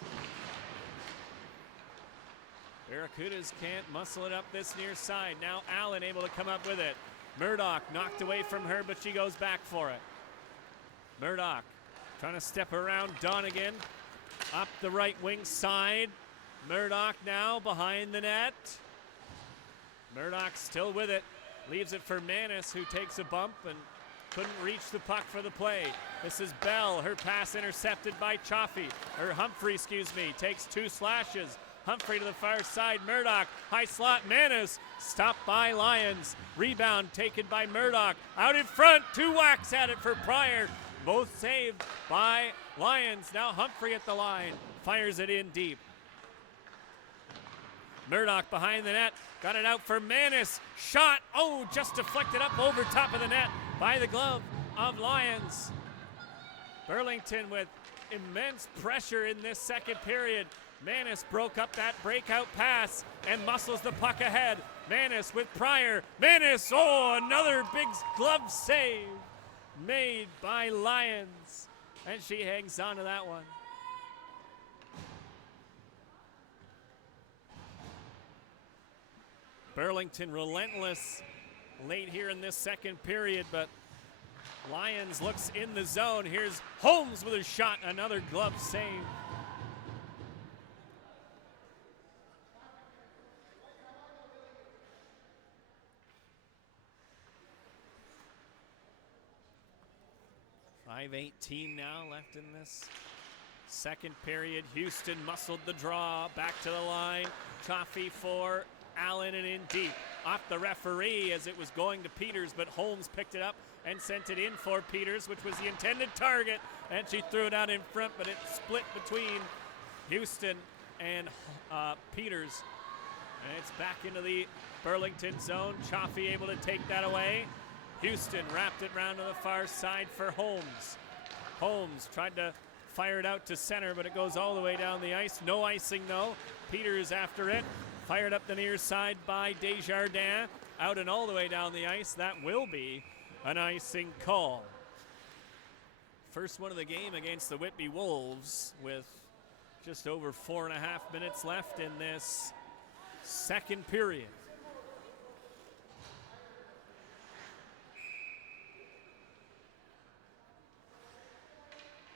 Barracudas can't muscle it up this near side. Now Allen able to come up with it. Murdoch knocked away from her, but she goes back for it. Murdoch trying to step around Donegan. Up the right wing side. Murdoch now behind the net. Murdoch still with it. Leaves it for Manness, who takes a bump and couldn't reach the puck for the play. This is Bell. Her pass intercepted by Humphrey, takes two slashes. Humphrey to the far side. Murdoch, high slot. Manness stopped by Lyons. Rebound taken by Murdoch. Out in front, two whacks at it for Prier. Both saved by Lyons. Now Humphrey at the line. Fires it in deep. Murdoch behind the net. Got it out for Manness. Shot. Oh, just deflected up over top of the net by the glove of Lyons. Burlington with immense pressure in this second period. Manness broke up that breakout pass and muscles the puck ahead. Manness with Prier. Manness, oh, another big glove save made by Lions. And she hangs on to that one. Burlington relentless late here in this second period, but Lions looks in the zone. Here's Holmes with a shot, another glove save. .5:18 now left in this second period. Houston muscled the draw, back to the line. Chaffee for Allen and in deep. Off the referee as it was going to Peters, but Holmes picked it up and sent it in for Peters, which was the intended target, and she threw it out in front, but it split between Houston and Peters. And it's back into the Burlington zone. Chaffee able to take that away. Houston wrapped it round to the far side for Holmes. Holmes tried to fire it out to center, but it goes all the way down the ice. No icing, though. Peters after it. Fired up the near side by Desjardins. Out and all the way down the ice. That will be an icing call. First one of the game against the Whitby Wolves with just over 4.5 minutes left in this second period.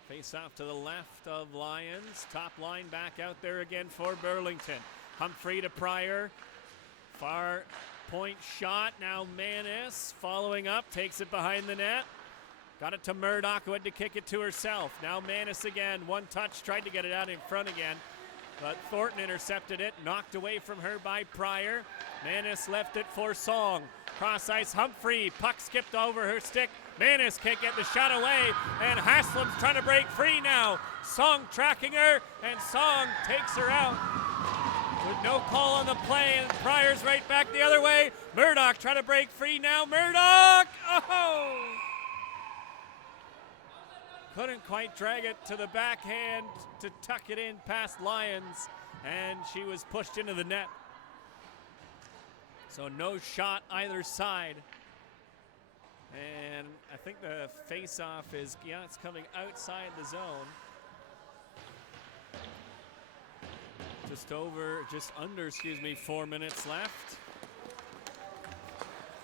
Face off to the left of Lions. Top line back out there again for Burlington. Humphrey to Prier. Far point shot. Now Manness following up. Takes it behind the net. Got it to Murdoch, who had to kick it to herself. Now Manness again. One touch. Tried to get it out in front again. But Thornton intercepted it. Knocked away from her by Prier. Manness left it for Song. Cross ice Humphrey. Puck skipped over her stick. Manness can't get the shot away, and Haslam's trying to break free now. Song tracking her, and Song takes her out. With no call on the play, and Prier's right back the other way. Murdoch trying to break free now. Murdoch! Oh! Couldn't quite drag it to the backhand to tuck it in past Lions, and she was pushed into the net. So no shot either side. And I think the face-off is, it's coming outside the zone. Just under 4 minutes left.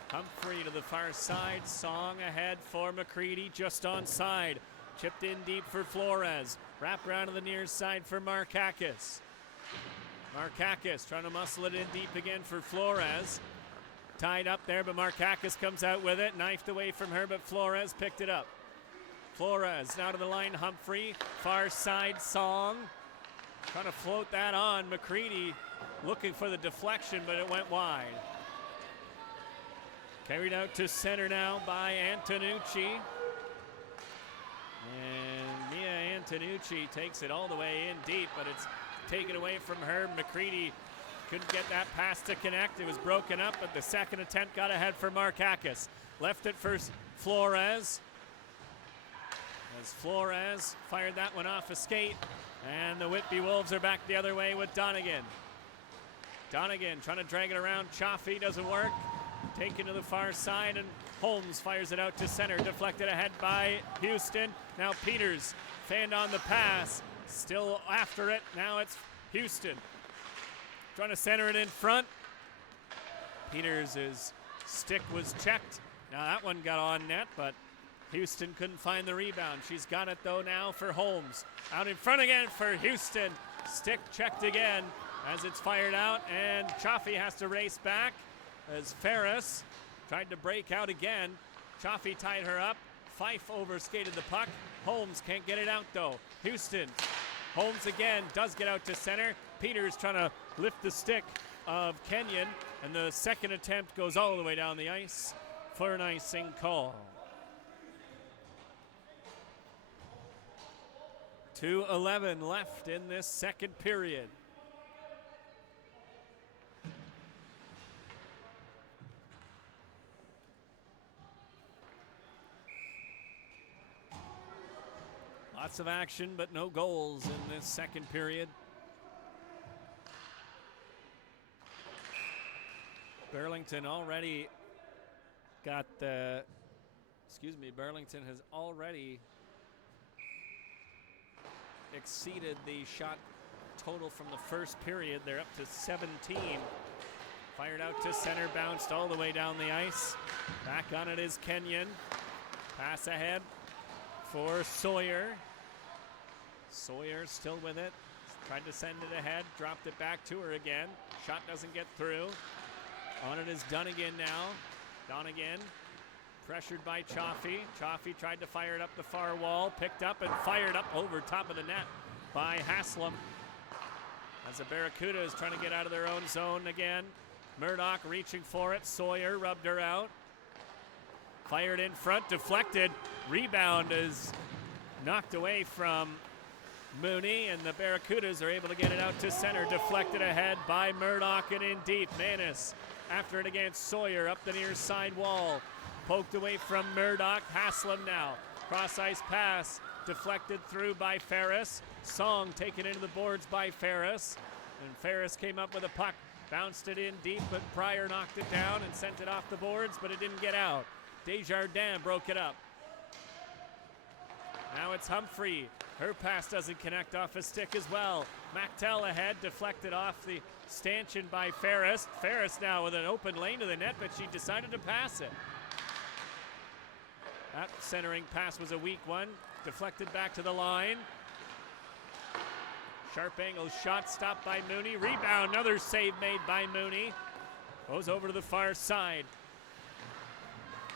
Humphrey to the far side. Song ahead for McCready, just onside. Chipped in deep for Flores. Wrap around to the near side for Markakis. Markakis trying to muscle it in deep again for Flores. Tied up there, but Markakis comes out with it. Knifed away from her, but Flores picked it up. Flores now to the line. Humphrey, far side Song. Trying to float that on. McCready looking for the deflection, but it went wide. Carried out to center now by Antonucci. And Mia Antonucci takes it all the way in deep, but it's taken away from her. McCready couldn't get that pass to connect. It was broken up, but the second attempt got ahead for Markakis. Left it for Flores. As Flores fired that one off a skate. And the Whitby Wolves are back the other way with Donegan. Donegan trying to drag it around. Chaffee doesn't work. Taken to the far side, and Holmes fires it out to center. Deflected ahead by Houston. Now Peters fanned on the pass. Still after it. Now it's Houston. Trying to center it in front. Peters' stick was checked. Now that one got on net, but Houston couldn't find the rebound. She's got it though now for Holmes. Out in front again for Houston. Stick checked again as it's fired out, and Chaffee has to race back as Ferris tried to break out again. Chaffee tied her up. Fife overskated the puck. Holmes can't get it out though. Houston. Holmes again does get out to center. Peters trying to lift the stick of Kenyon, and the second attempt goes all the way down the ice for an icing call. 2:11 left in this second period. Lots of action, but no goals in this second period. Burlington already got the, Burlington has already exceeded the shot total from the first period. They're up to 17. Fired out to center, bounced all the way down the ice. Back on it is Kenyon. Pass ahead for Sawyer. Sawyer still with it. Tried to send it ahead, dropped it back to her again. Shot doesn't get through. On it is Donegan now. Donegan pressured by Chaffee. Chaffee tried to fire it up the far wall, picked up and fired up over top of the net by Haslam. As the Barracudas is trying to get out of their own zone again. Murdoch reaching for it. Sawyer rubbed her out. Fired in front, deflected. Rebound is knocked away from Mooney, and the Barracudas are able to get it out to center. Deflected ahead by Murdoch and in deep. Manness after it against Sawyer up the near side wall. Poked away from Murdoch. Haslam now. Cross ice pass. Deflected through by Ferris. Song taken into the boards by Ferris. And Ferris came up with a puck. Bounced it in deep, but Prier knocked it down and sent it off the boards, but it didn't get out. Desjardins broke it up. Now it's Humphrey. Her pass doesn't connect off a stick as well. Mactel ahead, deflected off the stanchion by Ferris. Ferris now with an open lane to the net, but she decided to pass it. That centering pass was a weak one. Deflected back to the line. Sharp angle shot stopped by Mooney. Rebound, another save made by Mooney. Goes over to the far side.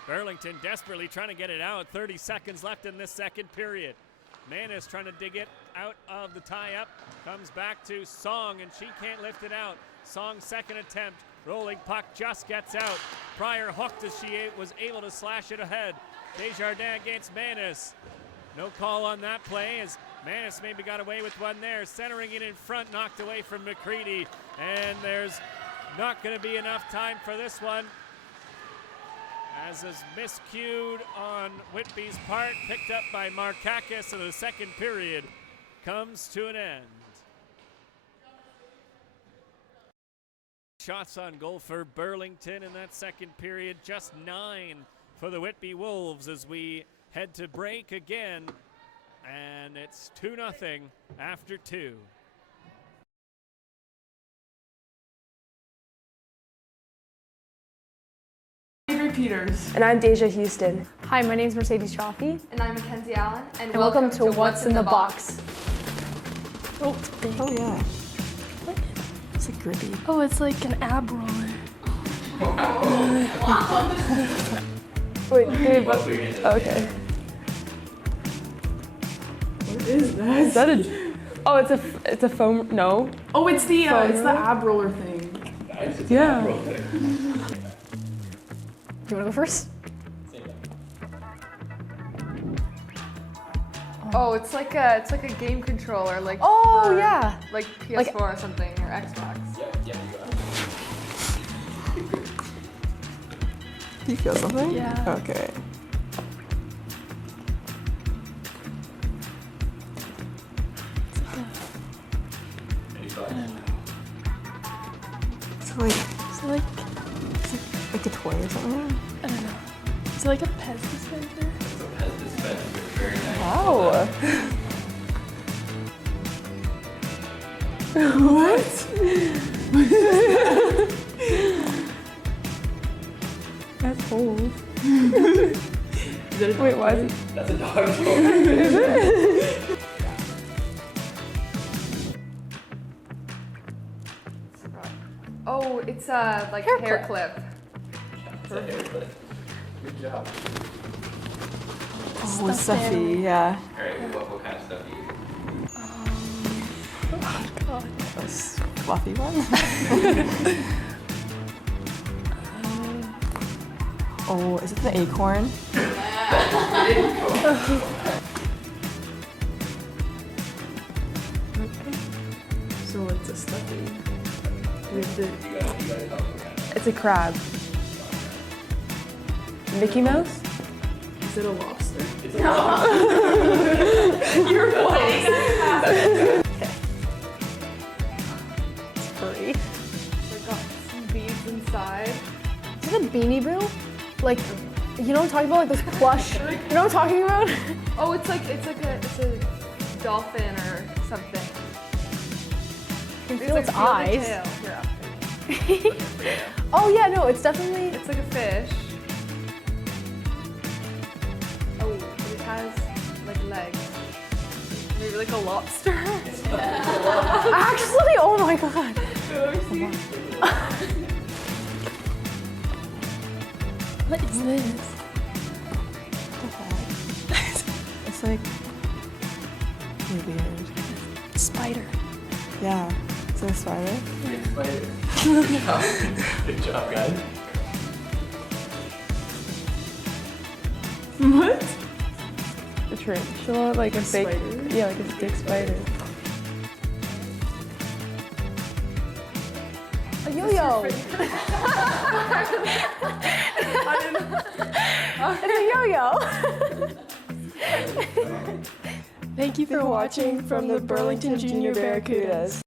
Burlington desperately trying to get it out. 30 seconds left in this second period. Manness trying to dig it out of the tie-up. Comes back to Song, and she can't lift it out. Song's second attempt. Rolling puck just gets out. Prier hooked as she was able to slash it ahead. Desjardins against Manness. No call on that play as Manness maybe got away with one there. Centering it in front, knocked away from McCready. And there's not going to be enough time for this one. As is miscued on Whitby's part, picked up by Markakis, and the second period comes to an end. Shots on goal for Burlington in that second period, just 9 for the Whitby Wolves as we head to break again, and it's 2-0 after 2. Peters. And I'm Deja Houston. Hi, my name's Mercedes Chaffee. And I'm Mackenzie Allen. And welcome to What's in the Box. Oh, it's big. Oh yeah. It's like grippy. Oh, it's like an ab roller. Wait, okay. What is that? Is that a? Oh, it's a foam. No. Oh, it's the ab roller thing. Yeah. Do you want to go first? Oh, it's like a game controller, like Oh yeah. like PS4 or something or Xbox. Yeah, you got it. Do you feel something? Yeah. Okay. Any thoughts? So like a toy or something? I don't know. Is it like a Pez dispenser? It has this bed, very nice. Wow. What? That's old. Wait, why is it? That's a dog toy. Oh, it's like Hair a hair clip. It's a hair clip. Good job. Oh, stuffy, yeah. Alright, what kind of stuff do you use? Oh god. Those fluffy ones. Oh, is it the acorn? So it's a stuffy. It's a crab. Mickey Mouse? Is it a lobster? It's a lobster. You're close. That's It's furry. It's got some beads inside. Is it a beanie boo? Like, you know what I'm talking about? Like those plush. You know what I'm talking about? Oh, it's a dolphin or something. You can feel its feel the eyes. tail. Here, Oh yeah, no, it's definitely. it's like a fish. Oh, it has like legs. Maybe like a lobster. Actually, oh my god. What is this? It's like really weird. Spider. Yeah. Is it a spider? Good job, guys. What? A tarantula, like a fake. Spider? Yeah, like a stick spider. A yo-yo. It's a yo-yo. Thank you for watching from the Burlington Junior Barracudas.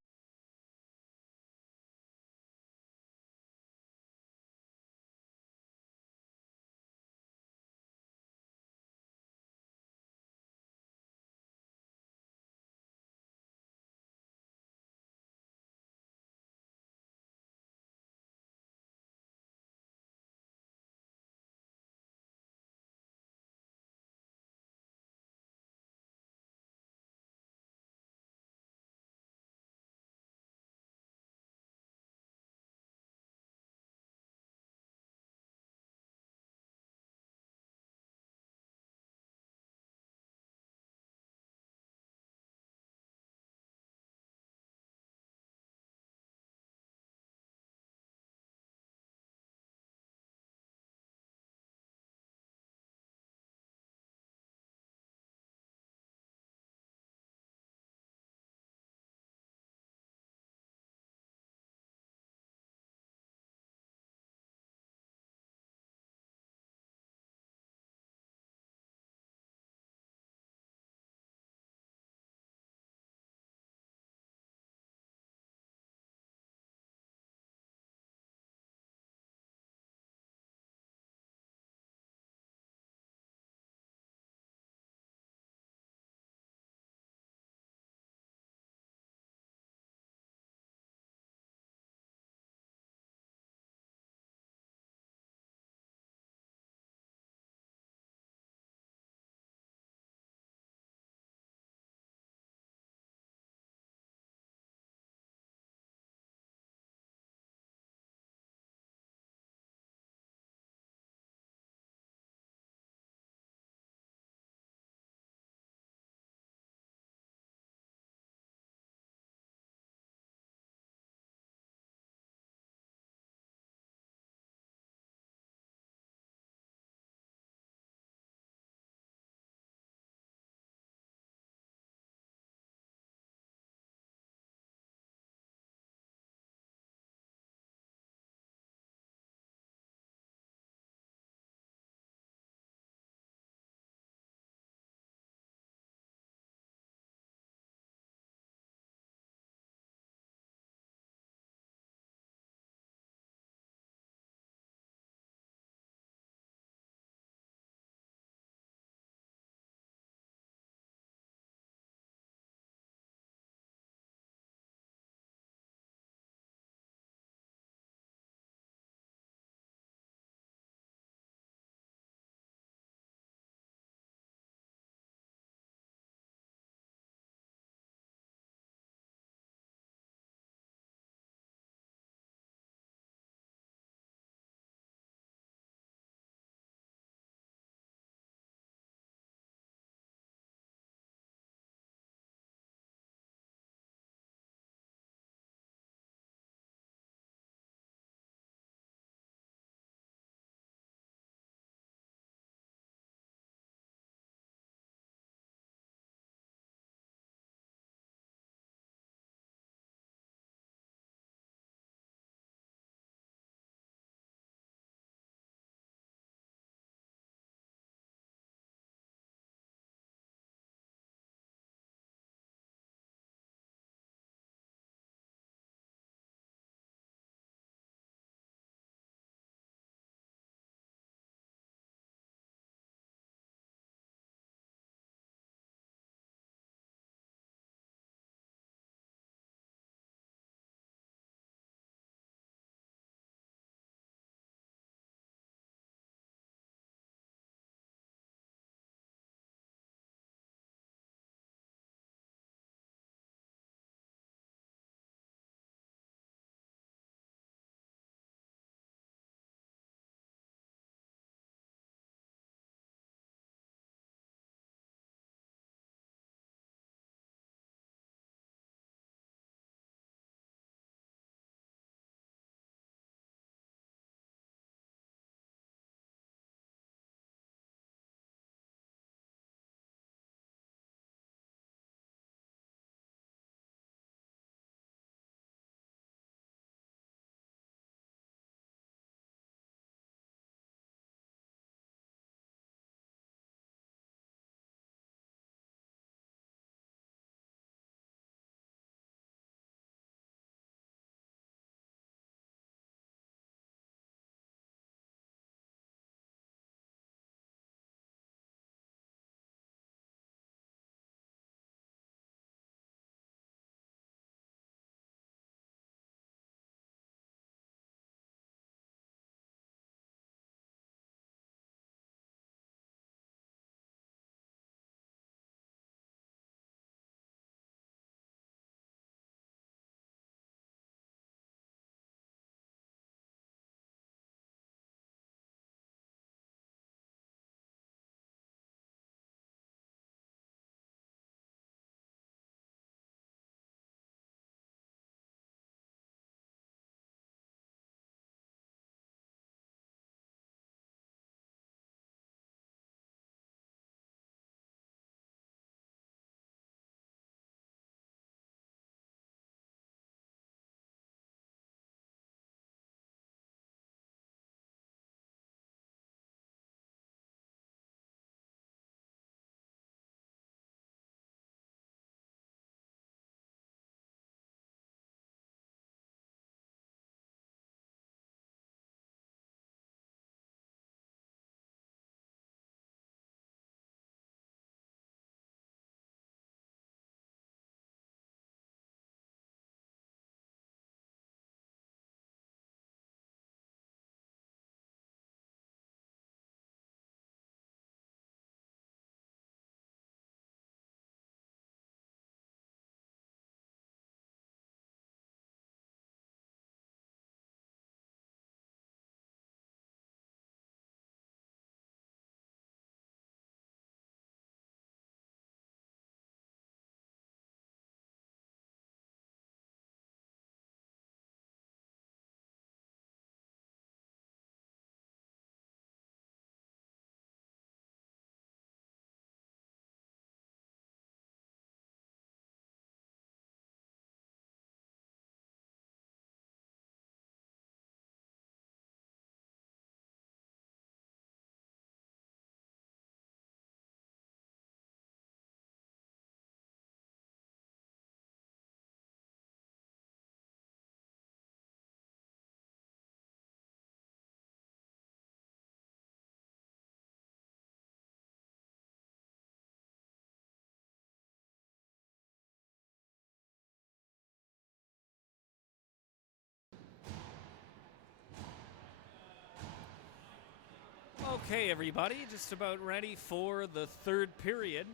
Okay, everybody, just about ready for the third period.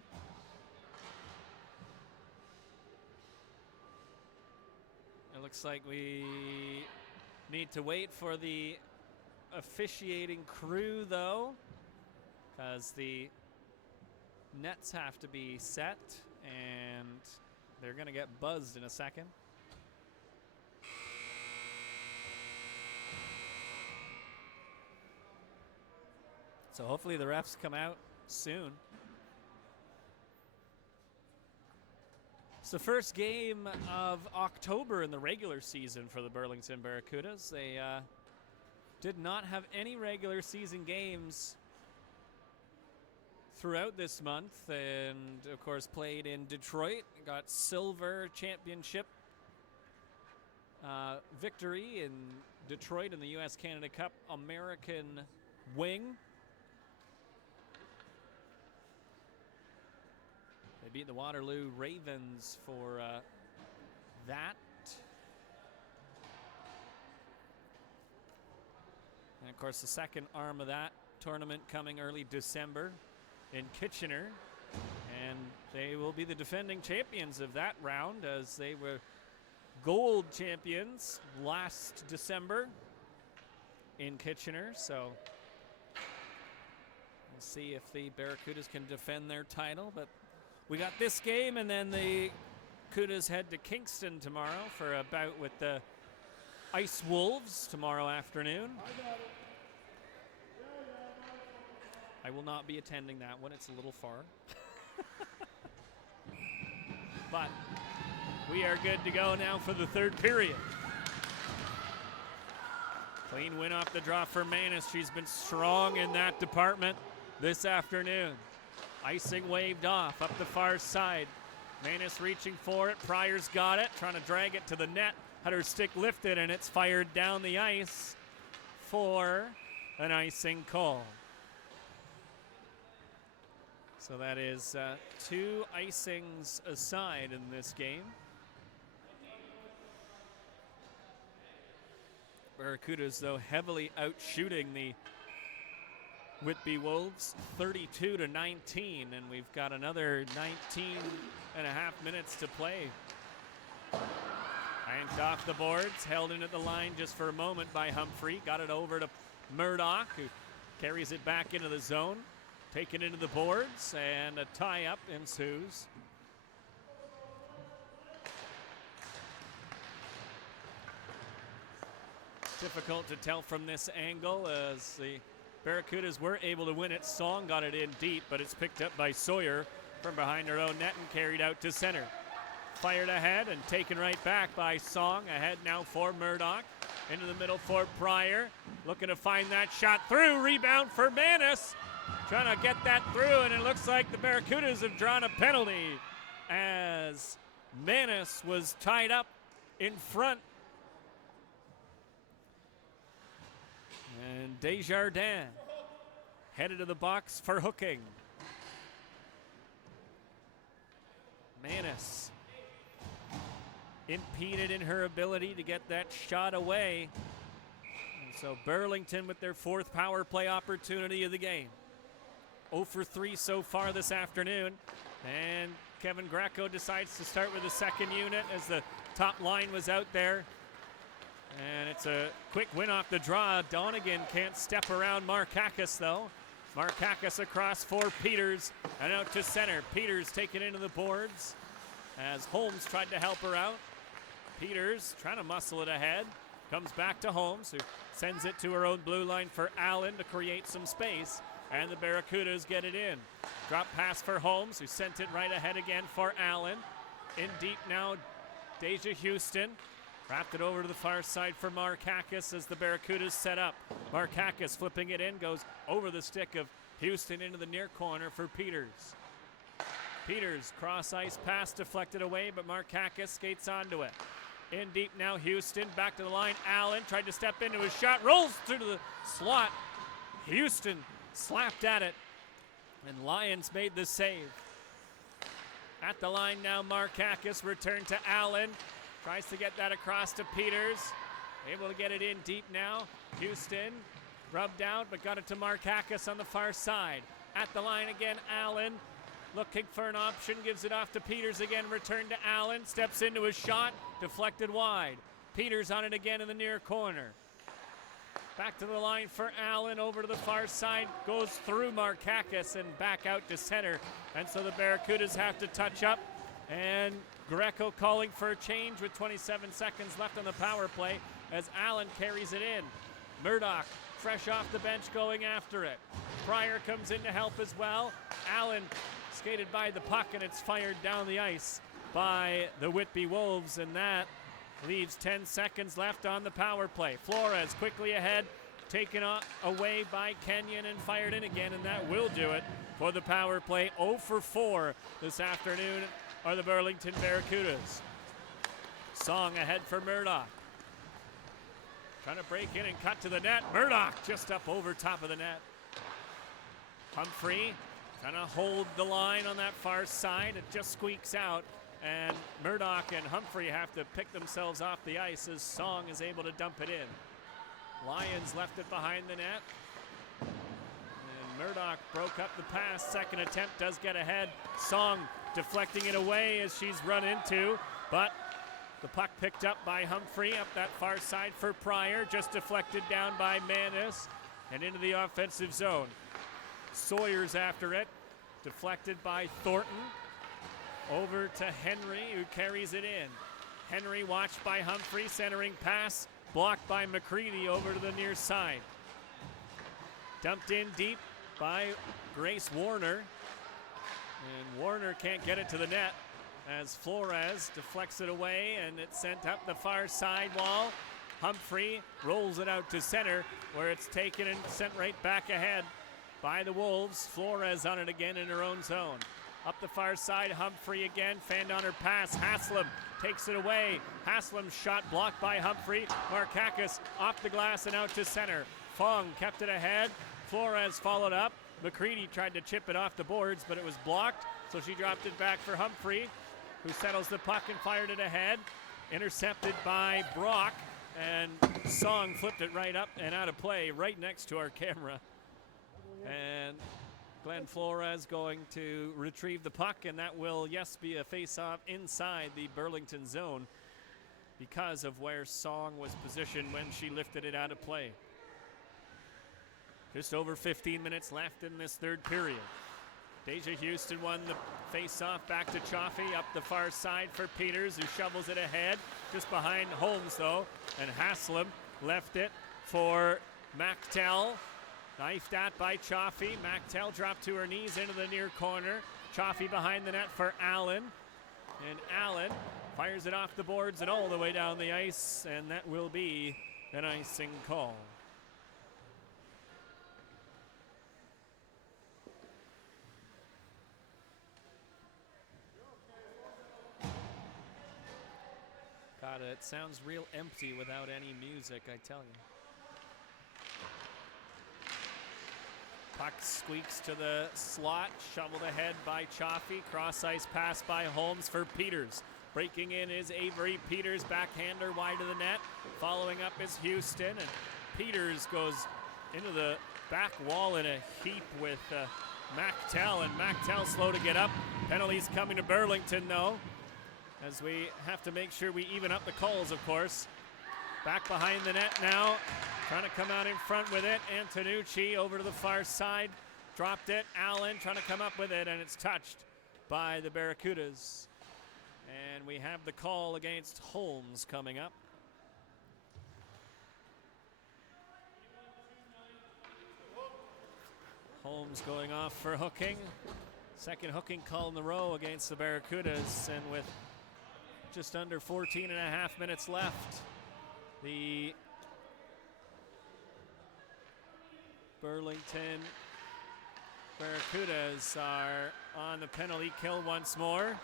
It looks like we need to wait for the officiating crew, though, because the nets have to be set, and they're going to get buzzed in a second. So hopefully the refs come out soon. It's the first game of October in the regular season for the Burlington Barracudas. They did not have any regular season games throughout this month, and of course played in Detroit. Got silver championship victory in Detroit in the U.S. Canada Cup American Wing. They beat the Waterloo Ravens for that. And of course the second arm of that tournament coming early December in Kitchener. And they will be the defending champions of that round, as they were gold champions last December in Kitchener. So we'll see if the Barracudas can defend their title. But we got this game, and then the Cudas head to Kingston tomorrow for a bout with the Ice Wolves tomorrow afternoon. I will not be attending that one. It's a little far. But we are good to go now for the third period. Clean win off the draw for Manness. She's been strong in that department this afternoon. Icing waved off up the far side. Manness reaching for it. Prier's got it, trying to drag it to the net. Had her stick lifted, and it's fired down the ice for an icing call. So that is 2 icings aside in this game. Barracudas, though, heavily outshooting the Whitby Wolves 32-19, and we've got another 19 and a half minutes to play. Yanked off the boards, held in at the line just for a moment by Humphrey. Got it over to Murdoch, who carries it back into the zone. Taken into the boards, and a tie-up ensues. Difficult to tell from this angle, as the Barracudas were able to win it. Song got it in deep, but it's picked up by Sawyer from behind her own net and carried out to center. Fired ahead and taken right back by Song. Ahead now for Murdoch. Into the middle for Prier. Looking to find that shot through. Rebound for Manness. Trying to get that through, and it looks like the Barracudas have drawn a penalty as Manness was tied up in front. And Desjardins headed to the box for hooking. Manness impeded in her ability to get that shot away. And so Burlington with their 4th power play opportunity of the game. 0 for 3 so far this afternoon. And Kevin Greco decides to start with the second unit as the top line was out there. And it's a quick win off the draw. Donegan can't step around Markakis, though. Markakis across for Peters and out to center. Peters taken into the boards as Holmes tried to help her out. Peters trying to muscle it ahead. Comes back to Holmes, who sends it to her own blue line for Allen to create some space. And the Barracudas get it in. Drop pass for Holmes, who sent it right ahead again for Allen. In deep now, Deja Houston. Wrapped it over to the far side for Markakis as the Barracudas set up. Markakis flipping it in, goes over the stick of Houston into the near corner for Peters. Peters, cross ice pass deflected away, but Markakis skates onto it. In deep now, Houston, back to the line. Allen tried to step into his shot, rolls through to the slot. Houston slapped at it, and Lyons made the save. At the line now, Markakis returned to Allen. Tries to get that across to Peters. Able to get it in deep now. Houston rubbed out, but got it to Markakis on the far side. At the line again, Allen looking for an option, gives it off to Peters again, return to Allen, steps into his shot, deflected wide. Peters on it again in the near corner. Back to the line for Allen, over to the far side, goes through Markakis and back out to center. And so the Barracudas have to touch up, and Greco calling for a change with 27 seconds left on the power play as Allen carries it in. Murdoch fresh off the bench going after it. Prier comes in to help as well. Allen skated by the puck, and it's fired down the ice by the Whitby Wolves, and that leaves 10 seconds left on the power play. Flores quickly ahead, taken away by Kenyon and fired in again, and that will do it for the power play. 0 for 4 this afternoon are the Burlington Barracudas. Song ahead for Murdoch. Trying to break in and cut to the net. Murdoch just up over top of the net. Humphrey trying to hold the line on that far side. It just squeaks out, and Murdoch and Humphrey have to pick themselves off the ice as Song is able to dump it in. Lions left it behind the net. And Murdoch broke up the pass. Second attempt does get ahead. Song deflecting it away as she's run into, but the puck picked up by Humphrey up that far side for Prier, just deflected down by Manness and into the offensive zone. Sawyer's after it, deflected by Thornton. Over to Henry, who carries it in. Henry watched by Humphrey, centering pass, blocked by McCready over to the near side. Dumped in deep by Grace Warner. And Warner can't get it to the net as Flores deflects it away, and it's sent up the far side wall. Humphrey rolls it out to center, where it's taken and sent right back ahead by the Wolves. Flores on it again in her own zone. Up the far side, Humphrey again, fanned on her pass. Haslam takes it away. Haslam's shot blocked by Humphrey. Markakis off the glass and out to center. Fong kept it ahead. Flores followed up. McCready tried to chip it off the boards, but it was blocked, so she dropped it back for Humphrey, who settles the puck and fired it ahead. Intercepted by Brock, and Song flipped it right up and out of play right next to our camera. And Glenn Flores going to retrieve the puck, and that will, yes, be a face-off inside the Burlington zone because of where Song was positioned when she lifted it out of play. Just over 15 minutes left in this third period. Deja Houston won the face-off back to Chaffee up the far side for Peters, who shovels it ahead just behind Holmes, though, and Haslam left it for Mactel. Knifed at by Chaffee. Mactel dropped to her knees into the near corner. Chaffee behind the net for Allen. And Allen fires it off the boards and all the way down the ice, and that will be an icing call. God, it sounds real empty without any music, I tell you. Puck squeaks to the slot, shoveled ahead by Chaffee. Cross ice pass by Holmes for Peters. Breaking in is Avery Peters, backhander wide of the net. Following up is Houston, and Peters goes into the back wall in a heap with Mactel, and Mactel slow to get up. Penalties coming to Burlington, though, as we have to make sure we even up the calls, of course. Back behind the net now, trying to come out in front with it. Antonucci over to the far side, dropped it. Allen trying to come up with it, and it's touched by the Barracudas. And we have the call against Holmes coming up. Holmes going off for hooking. Second hooking call in a row against the Barracudas, and with just under 14 and a half minutes left, the Burlington Barracudas are on the penalty kill once more.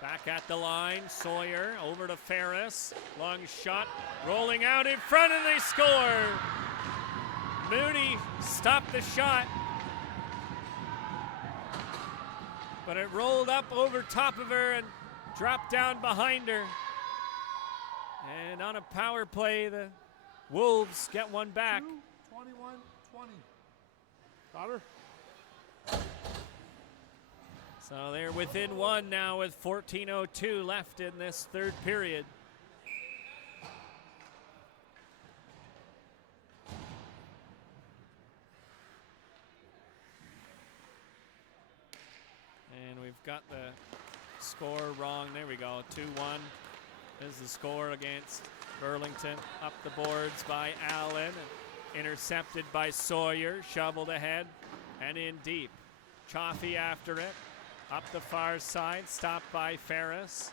Back at the line, Sawyer over to Ferris. Long shot, rolling out in front, and they score. Moody stopped the shot, but it rolled up over top of her and dropped down behind her. And on a power play, the Wolves get one back. 21-20. Got her? So they're within one now with 14:02 left in this third period. And we've got the score wrong. There we go, 2-1 is the score against Burlington. Up the boards by Allen, intercepted by Sawyer, shoveled ahead and in deep. Chaffee after it, up the far side, stopped by Ferris.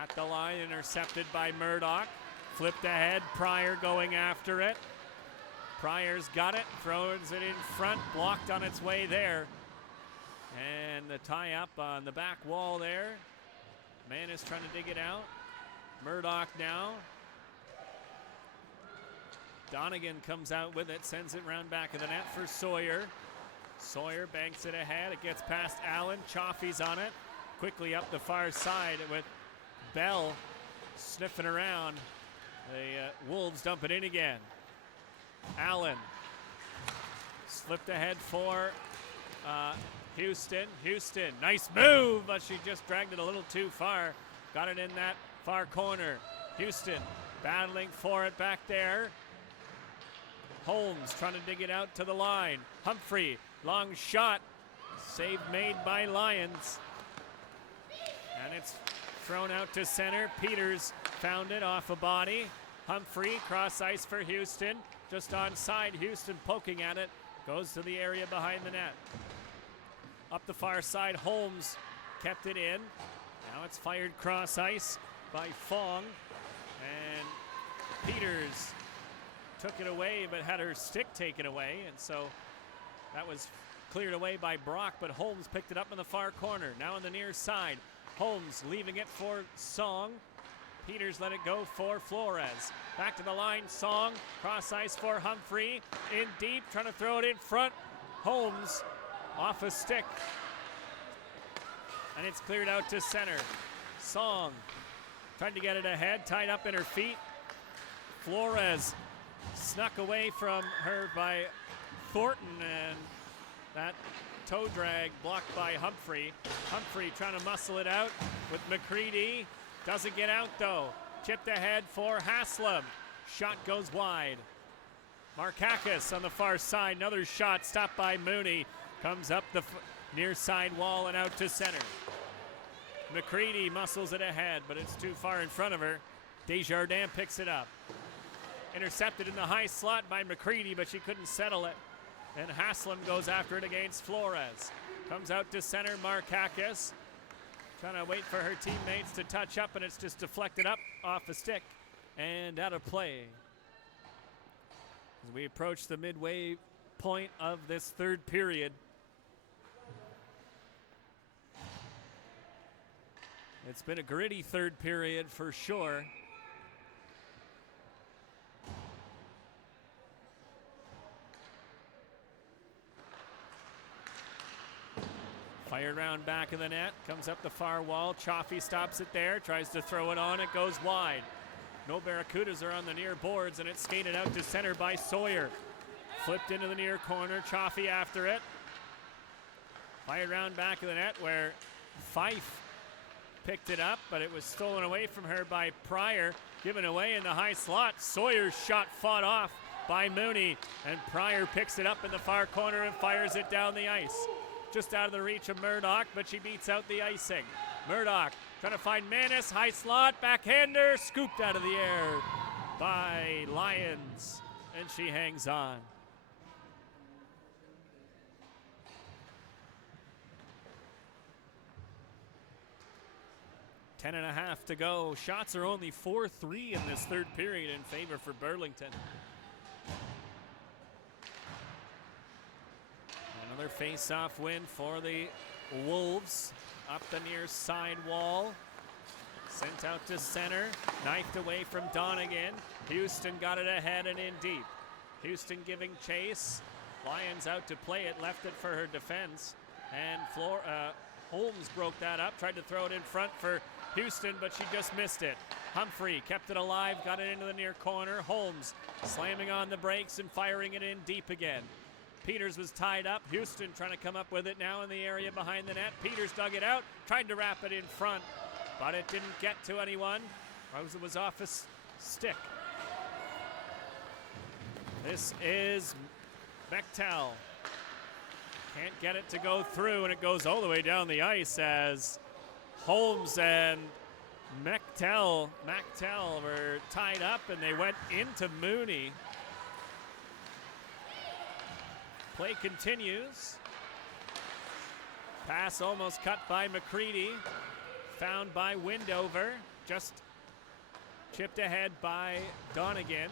At the line, intercepted by Murdoch. Flipped ahead, Prier going after it. Prier's got it, throws it in front, blocked on its way there. And the tie up on the back wall there. Manness trying to dig it out. Murdoch now. Donegan comes out with it, sends it round back of the net for Sawyer. Sawyer banks it ahead. It gets past Allen. Chaffee's on it. Quickly up the far side with Bell sniffing around. The Wolves dump it in again. Allen slipped ahead for Houston. Houston, nice move, but she just dragged it a little too far. Got it in that far corner. Houston battling for it back there. Holmes trying to dig it out to the line. Humphrey, long shot. Save made by Lions. And it's thrown out to center. Peters found it off a body. Humphrey, cross ice for Houston. Just onside, Houston poking at it. Goes to the area behind the net. Up the far side, Holmes kept it in. Now it's fired cross ice by Fong. And Peters took it away but had her stick taken away. And so that was cleared away by Brock, but Holmes picked it up in the far corner. Now on the near side, Holmes leaving it for Song. Peters let it go for Flores. Back to the line, Song. Cross ice for Humphrey. In deep, trying to throw it in front. Holmes off a stick. And it's cleared out to center. Song trying to get it ahead, tied up in her feet. Flores snuck away from her by Thornton, and that toe drag blocked by Humphrey. Humphrey trying to muscle it out with McCready. Doesn't get out though. Chipped ahead for Haslam. Shot goes wide. Markakis on the far side. Another shot stopped by Mooney. Comes up the near side wall and out to center. McCready muscles it ahead, but it's too far in front of her. Desjardins picks it up. Intercepted in the high slot by McCready, but she couldn't settle it. And Haslam goes after it against Flores. Comes out to center, Markakis. Trying to wait for her teammates to touch up, and it's just deflected up off a stick and out of play. As we approach the midway point of this third period. It's been a gritty third period for sure. Fired round back of the net, comes up the far wall. Chaffee stops it there, tries to throw it on, it goes wide. No Barracudas are on the near boards, and it's skated out to center by Sawyer. Flipped into the near corner, Chaffee after it. Fired round back of the net where Fife picked it up, but it was stolen away from her by Prier. Given away in the high slot. Sawyer's shot fought off by Mooney, and Prier picks it up in the far corner and fires it down the ice. Just out of the reach of Murdoch, but she beats out the icing. Murdoch trying to find Manness, high slot, backhander, scooped out of the air by Lions, and she hangs on. Ten and a half to go. Shots are only 4-3 in this third period in favor for Burlington. Another face-off win for the Wolves. Up the near side wall. Sent out to center. Knifed away from Donegan. Houston got it ahead and in deep. Houston giving chase. Lions out to play it. Left it for her defense. And Holmes broke that up, tried to throw it in front for Houston, but she just missed it. Humphrey kept it alive, got it into the near corner. Holmes slamming on the brakes and firing it in deep again. Peters was tied up. Houston trying to come up with it now in the area behind the net. Peters dug it out, tried to wrap it in front, but it didn't get to anyone. It was off a stick. This is Bechtel. Can't get it to go through, and it goes all the way down the ice as Holmes and Bechtel were tied up, and they went into Mooney. Play continues. Pass almost cut by McCready. Found by Windover. Just chipped ahead by Donegan.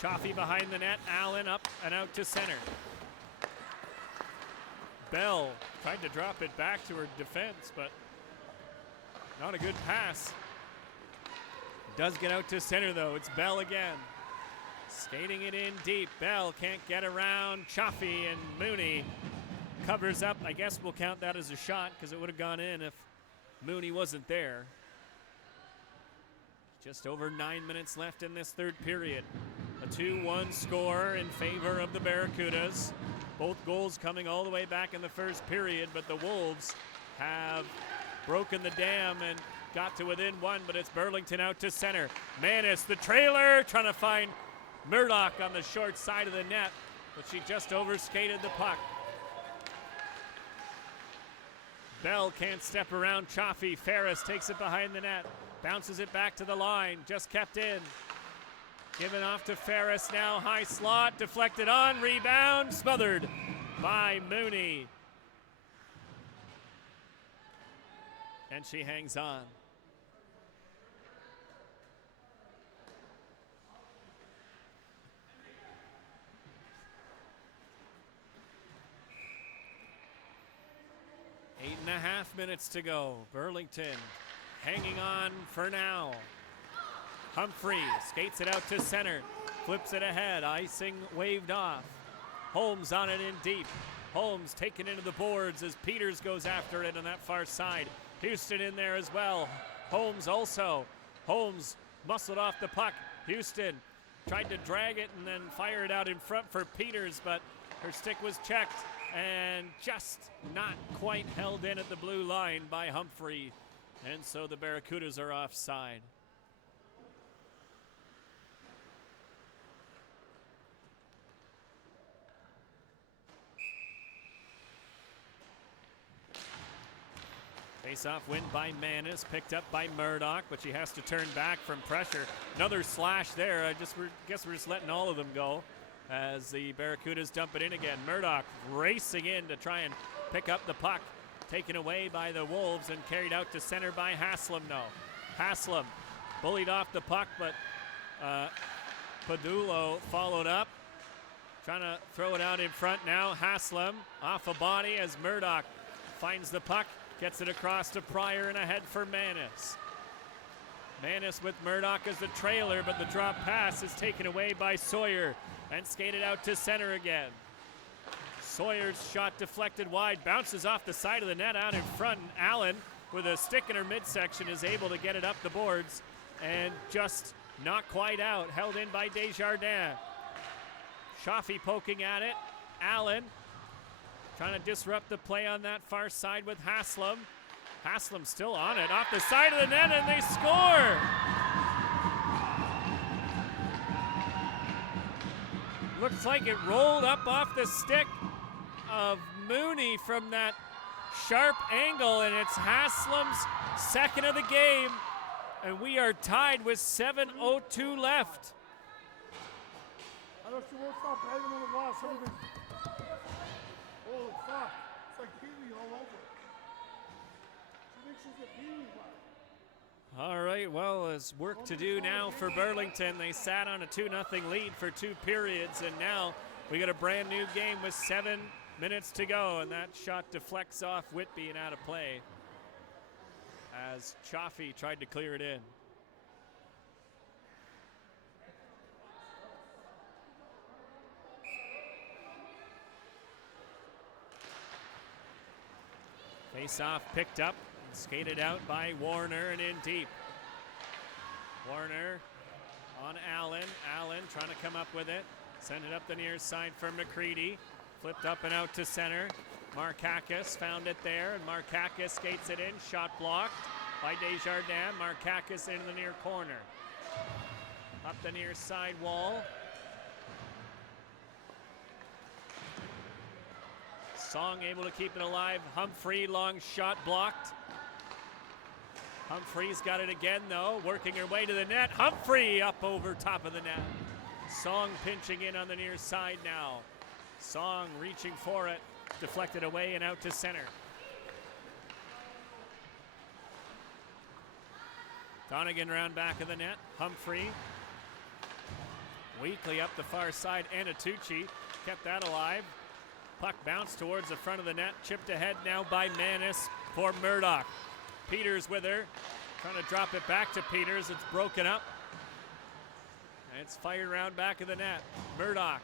Chaffee behind the net. Allen up and out to center. Bell tried to drop it back to her defense, but not a good pass. Does get out to center, though. It's Bell again. Skating it in deep. Bell can't get around Chaffee, and Mooney covers up. I guess we'll count that as a shot because it would have gone in if Mooney wasn't there. Just over 9 minutes left in this third period. A 2-1 score in favor of the Barracudas. Both goals coming all the way back in the first period, but the Wolves have broken the dam and got to within one, but it's Burlington out to center. Manness, the trailer, trying to find Murdoch on the short side of the net, but she just overskated the puck. Bell can't step around Chaffee. Ferris takes it behind the net, bounces it back to the line, just kept in. Given off to Ferris now, high slot, deflected on, rebound, smothered by Mooney. And she hangs on. Eight and a half minutes to go. Burlington hanging on for now. Humphrey skates it out to center, flips it ahead, icing waved off. Holmes on it in deep. Holmes taken into the boards as Peters goes after it on that far side. Houston in there as well. Holmes also. Holmes muscled off the puck. Houston tried to drag it and then fire it out in front for Peters, but her stick was checked and just not quite held in at the blue line by Humphrey. And so the Barracudas are offside. Face-off win by Manness, picked up by Murdoch, but she has to turn back from pressure. Another slash there. I guess we're just letting all of them go as the Barracudas dump it in again. Murdoch racing in to try and pick up the puck. Taken away by the Wolves and carried out to center by Haslam, though. Haslam bullied off the puck, but Padulo followed up. Trying to throw it out in front now. Haslam off a body as Murdoch finds the puck. Gets it across to Prier and ahead for Manness. Manness with Murdoch as the trailer, but the drop pass is taken away by Sawyer and skated out to center again. Sawyer's shot deflected wide, bounces off the side of the net out in front, and Allen with a stick in her midsection is able to get it up the boards and just not quite out. Held in by Desjardins. Chaffee poking at it. Allen trying to disrupt the play on that far side with Haslam. Haslam still on it, off the side of the net, and they score! Looks like it rolled up off the stick of Mooney from that sharp angle, and it's Haslam's second of the game, and we are tied with 7:02 left. I know she won't stop banging on the glass. Everything. Oh, fuck. It's like Pee-wee all over. She thinks she's a Pee-wee ball. All right, well, there's work to do now for Burlington. They sat on a 2-0 lead for 2 periods, and now we got a brand new game with 7 minutes to go, and that shot deflects off Whitby and out of play as Chaffee tried to clear it in. Face-off picked up and skated out by Warner and in deep. Warner on Allen. Allen trying to come up with it. Send it up the near side for McCready. Flipped up and out to center. Markakis found it there, and Markakis skates it in. Shot blocked by Desjardins. Markakis into the near corner. Up the near side wall. Song able to keep it alive. Humphrey, long shot blocked. Humphrey's got it again, though, working her way to the net. Humphrey up over top of the net. Song pinching in on the near side now. Song reaching for it. Deflected away and out to center. Donegan round back of the net. Humphrey. Weakly up the far side. Anatucci kept that alive. Puck bounced towards the front of the net. Chipped ahead now by Manness for Murdoch. Peters with her. Trying to drop it back to Peters. It's broken up. And it's fired around back of the net. Murdoch.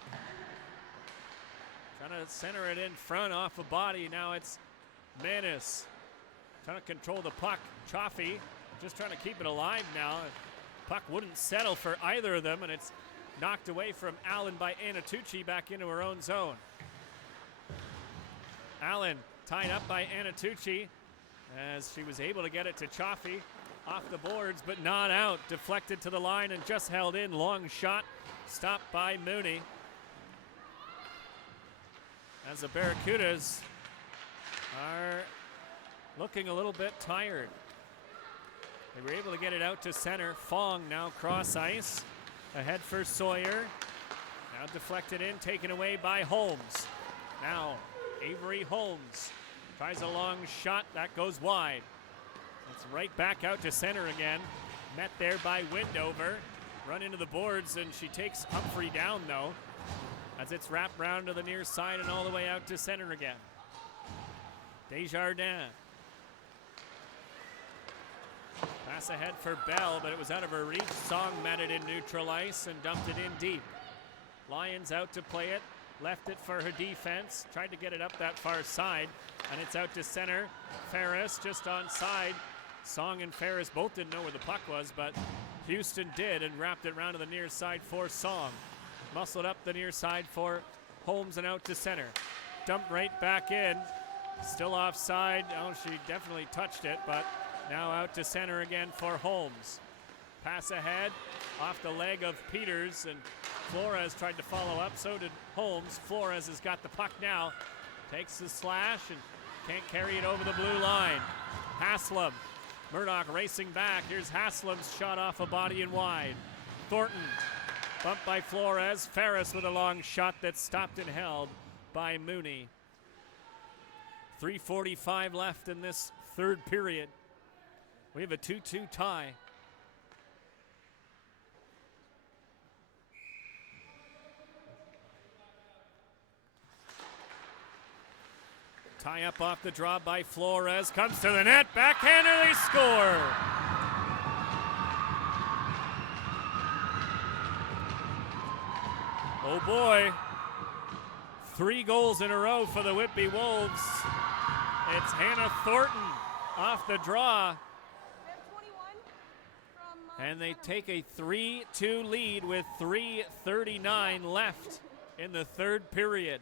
Trying to center it in front off a body. Now it's Manness. Trying to control the puck. Chaffee just trying to keep it alive now. Puck wouldn't settle for either of them, and it's knocked away from Allen by Anatucci back into her own zone. Allen tied up by Anatucci as she was able to get it to Chaffee. Off the boards, but not out. Deflected to the line and just held in. Long shot stopped by Mooney. As the Barracudas are looking a little bit tired. They were able to get it out to center. Fong now cross ice. Ahead for Sawyer. Now deflected in, taken away by Holmes. Now Avery Holmes tries a long shot. That goes wide. It's right back out to center again. Met there by Windover. Run into the boards, and she takes Humphrey down, though, as it's wrapped round to the near side and all the way out to center again. Desjardins. Pass ahead for Bell, but it was out of her reach. Song met it in neutral ice and dumped it in deep. Lyons out to play it. Left it for her defense. Tried to get it up that far side, and it's out to center. Ferris just on side. Song and Ferris both didn't know where the puck was, but Houston did and wrapped it around to the near side for Song. Muscled up the near side for Holmes and out to center. Dumped right back in. Still offside. Oh, she definitely touched it, but now out to center again for Holmes. Pass ahead off the leg of Peters, and Flores tried to follow up. So did Holmes. Flores has got the puck now. Takes the slash and can't carry it over the blue line. Haslam. Murdoch racing back. Here's Haslam's shot off a body and wide. Thornton bumped by Flores. Ferris with a long shot that's stopped and held by Mooney. 3:45 left in this third period. We have a 2-2 tie. Tie up off the draw by Flores. Comes to the net. Backhander, they score. Oh boy. 3 goals in a row for the Whitby Wolves. It's Hannah Thornton off the draw. And they take a 3-2 lead with 3:39 left in the third period.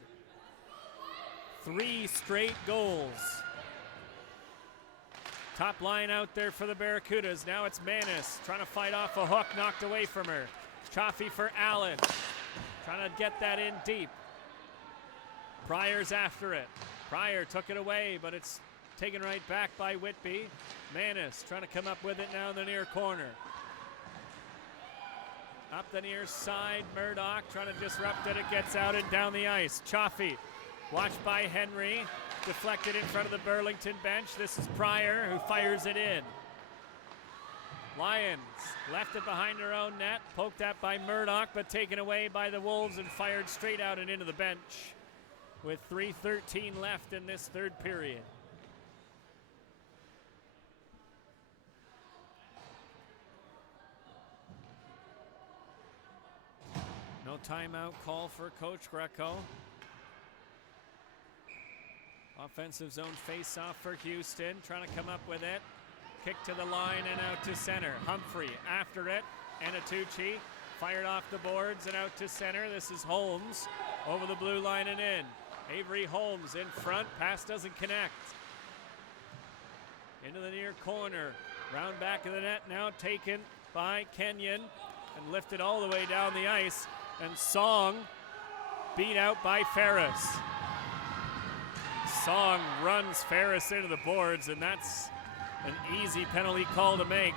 3 straight goals. Top line out there for the Barracudas. Now it's Manness trying to fight off a hook, knocked away from her. Chaffee for Allen. Trying to get that in deep. Prier's after it. Prier took it away, but it's taken right back by Whitby. Manness trying to come up with it now in the near corner. Up the near side, Murdoch trying to disrupt it. It gets out and down the ice. Chaffee, watched by Henry, deflected in front of the Burlington bench. This is Prier who fires it in. Lyons left it behind her own net, poked at by Murdoch, but taken away by the Wolves and fired straight out and into the bench with 3:13 left in this third period. No timeout call for Coach Greco. Offensive zone face-off for Houston, trying to come up with it. Kick to the line and out to center. Humphrey after it. Anatucci fired off the boards and out to center. This is Holmes over the blue line and in. Avery Holmes in front. Pass doesn't connect. Into the near corner. Round back of the net now taken by Kenyon and lifted all the way down the ice. And Song beat out by Ferris. Song runs Ferris into the boards, and that's an easy penalty call to make.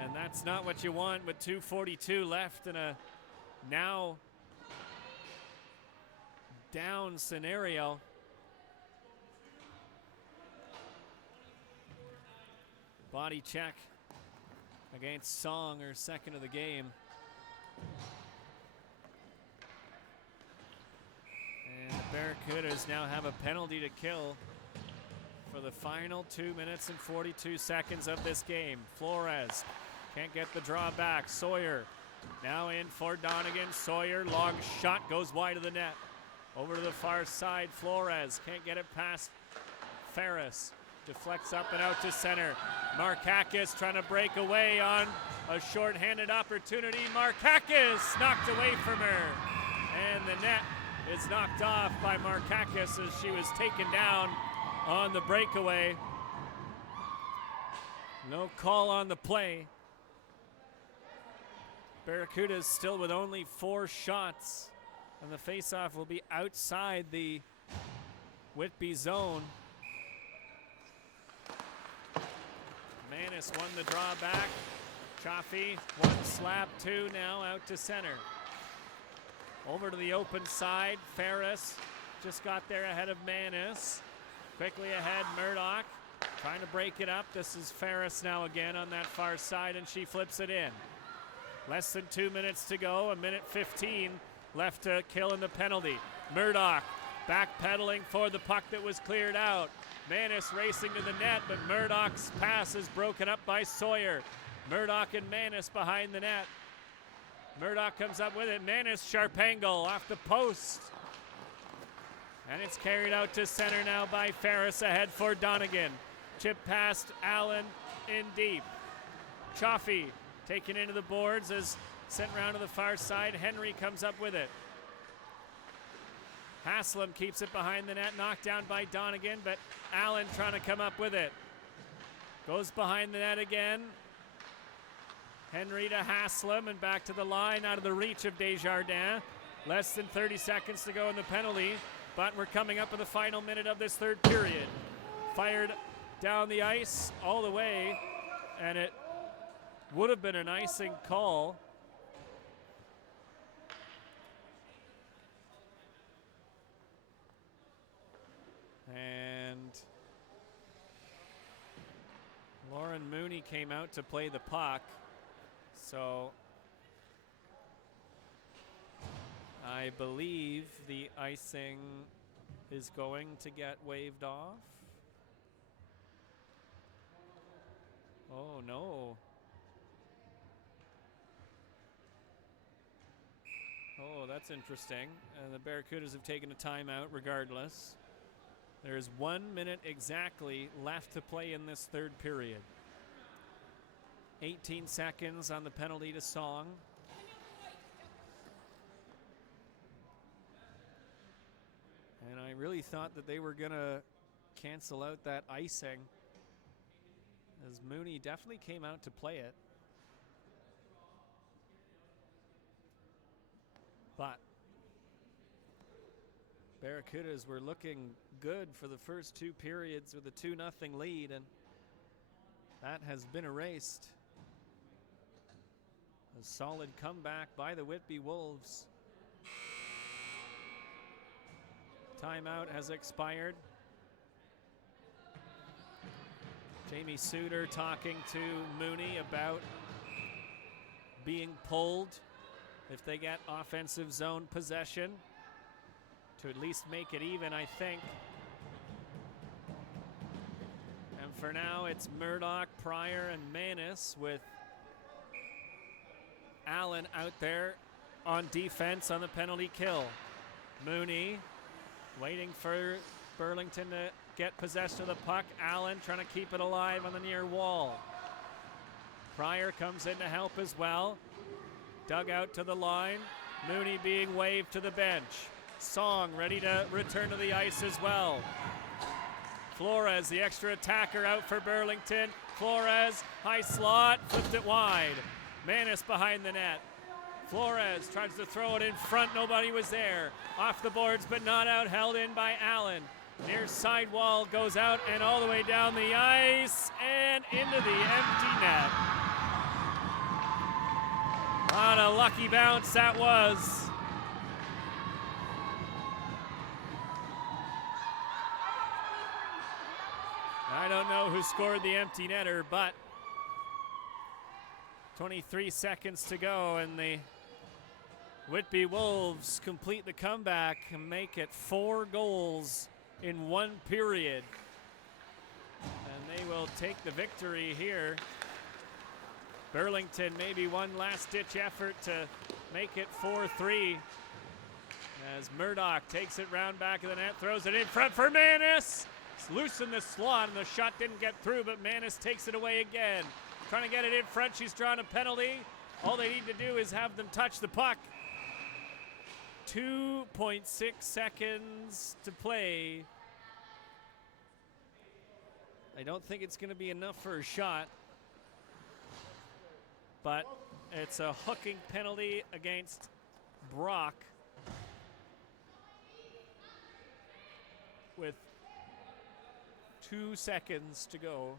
And that's not what you want with 2:42 left in a now down scenario. Body check against Song, her second of the game. And the Barracudas now have a penalty to kill for the final 2 minutes and 42 seconds of this game. Flores can't get the draw back. Sawyer now in for Donegan. Sawyer, long shot, goes wide of the net. Over to the far side, Flores can't get it past Ferris. Deflects up and out to center. Markakis trying to break away on a short-handed opportunity. Markakis knocked away from her. And the net is knocked off by Markakis as she was taken down on the breakaway. No call on the play. Barracudas still with only 4 shots. And the faceoff will be outside the Whitby zone. Manness won the draw back. Chaffee, 1 slap, 2 now out to center. Over to the open side. Ferris just got there ahead of Manness. Quickly ahead, Murdoch trying to break it up. This is Ferris now again on that far side, and she flips it in. Less than 2 minutes to go, 1:15 left to kill in the penalty. Murdoch backpedaling for the puck that was cleared out. Manness racing to the net, but Murdoch's pass is broken up by Sawyer. Murdoch and Manness behind the net. Murdoch comes up with it. Manness, sharp angle off the post. And it's carried out to center now by Ferris ahead for Donegan. Chip past Allen in deep. Chaffee taken into the boards as sent round to the far side. Henry comes up with it. Haslam keeps it behind the net, knocked down by Donegan, but Allen trying to come up with it. Goes behind the net again. Henry to Haslam and back to the line out of the reach of Desjardins. Less than 30 seconds to go in the penalty, but we're coming up with the final minute of this third period. Fired down the ice all the way, and it would have been an icing call. And Lauren Mooney came out to play the puck. So I believe the icing is going to get waved off. Oh no. Oh, that's interesting. And the Barracudas have taken a timeout regardless. There's 1 minute exactly left to play in this third period. 18 seconds on the penalty to Song. And I really thought that they were going to cancel out that icing, as Mooney definitely came out to play it. But Barracudas were looking good for the first 2 periods with a 2-0 lead, and that has been erased. A solid comeback by the Whitby Wolves. Timeout has expired. Jamie Suter talking to Mooney about being pulled if they get offensive zone possession to at least make it even, I think. And for now, it's Murdoch, Prier, and Manness with Allen out there on defense on the penalty kill. Mooney Waiting for Burlington to get possession of the puck. Allen trying to keep it alive on the near wall. Prier comes in to help as well. Dug out to the line. Mooney being waved to the bench. Song ready to return to the ice as well. Flores, the extra attacker, out for Burlington. Flores, high slot, flipped it wide. Manness behind the net. Flores tries to throw it in front, nobody was there. Off the boards, but not out, held in by Allen. Near sidewall, goes out and all the way down the ice and into the empty net. What a lucky bounce that was. I don't know who scored the empty netter, but 23 seconds to go, and the Whitby Wolves complete the comeback and make it 4 goals in 1 period. And they will take the victory here. Burlington maybe one last-ditch effort to make it 4-3 as Murdoch takes it round back of the net, throws it in front for Manness. It's loose in the slot, and the shot didn't get through, but Manness takes it away again. Trying to get it in front. She's drawn a penalty. All they need to do is have them touch the puck. 2.6 seconds to play. I don't think it's going to be enough for a shot, but it's a hooking penalty against Brock with 2 seconds to go.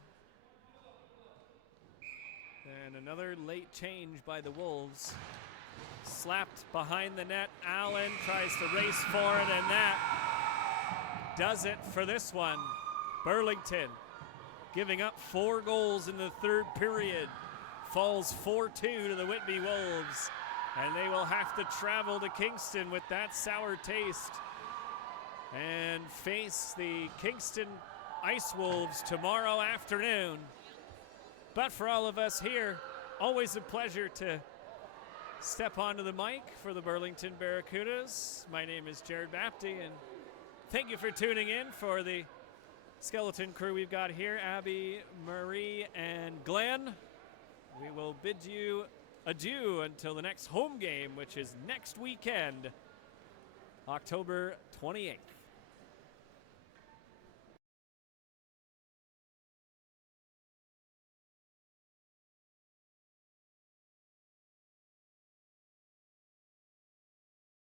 And another late change by the Wolves. Slapped behind the net. Allen tries to race for it, and that does it for this one. Burlington giving up 4 goals in the 3rd period. Falls 4-2 to the Whitby Wolves. And they will have to travel to Kingston with that sour taste and face the Kingston Ice Wolves tomorrow afternoon. But for all of us here, always a pleasure to step onto the mic for the Burlington Barracudas. My name is Jared Bapty, and thank you for tuning in for the skeleton crew we've got here, Abby, Marie, and Glenn. We will bid you adieu until the next home game, which is next weekend, October 28th.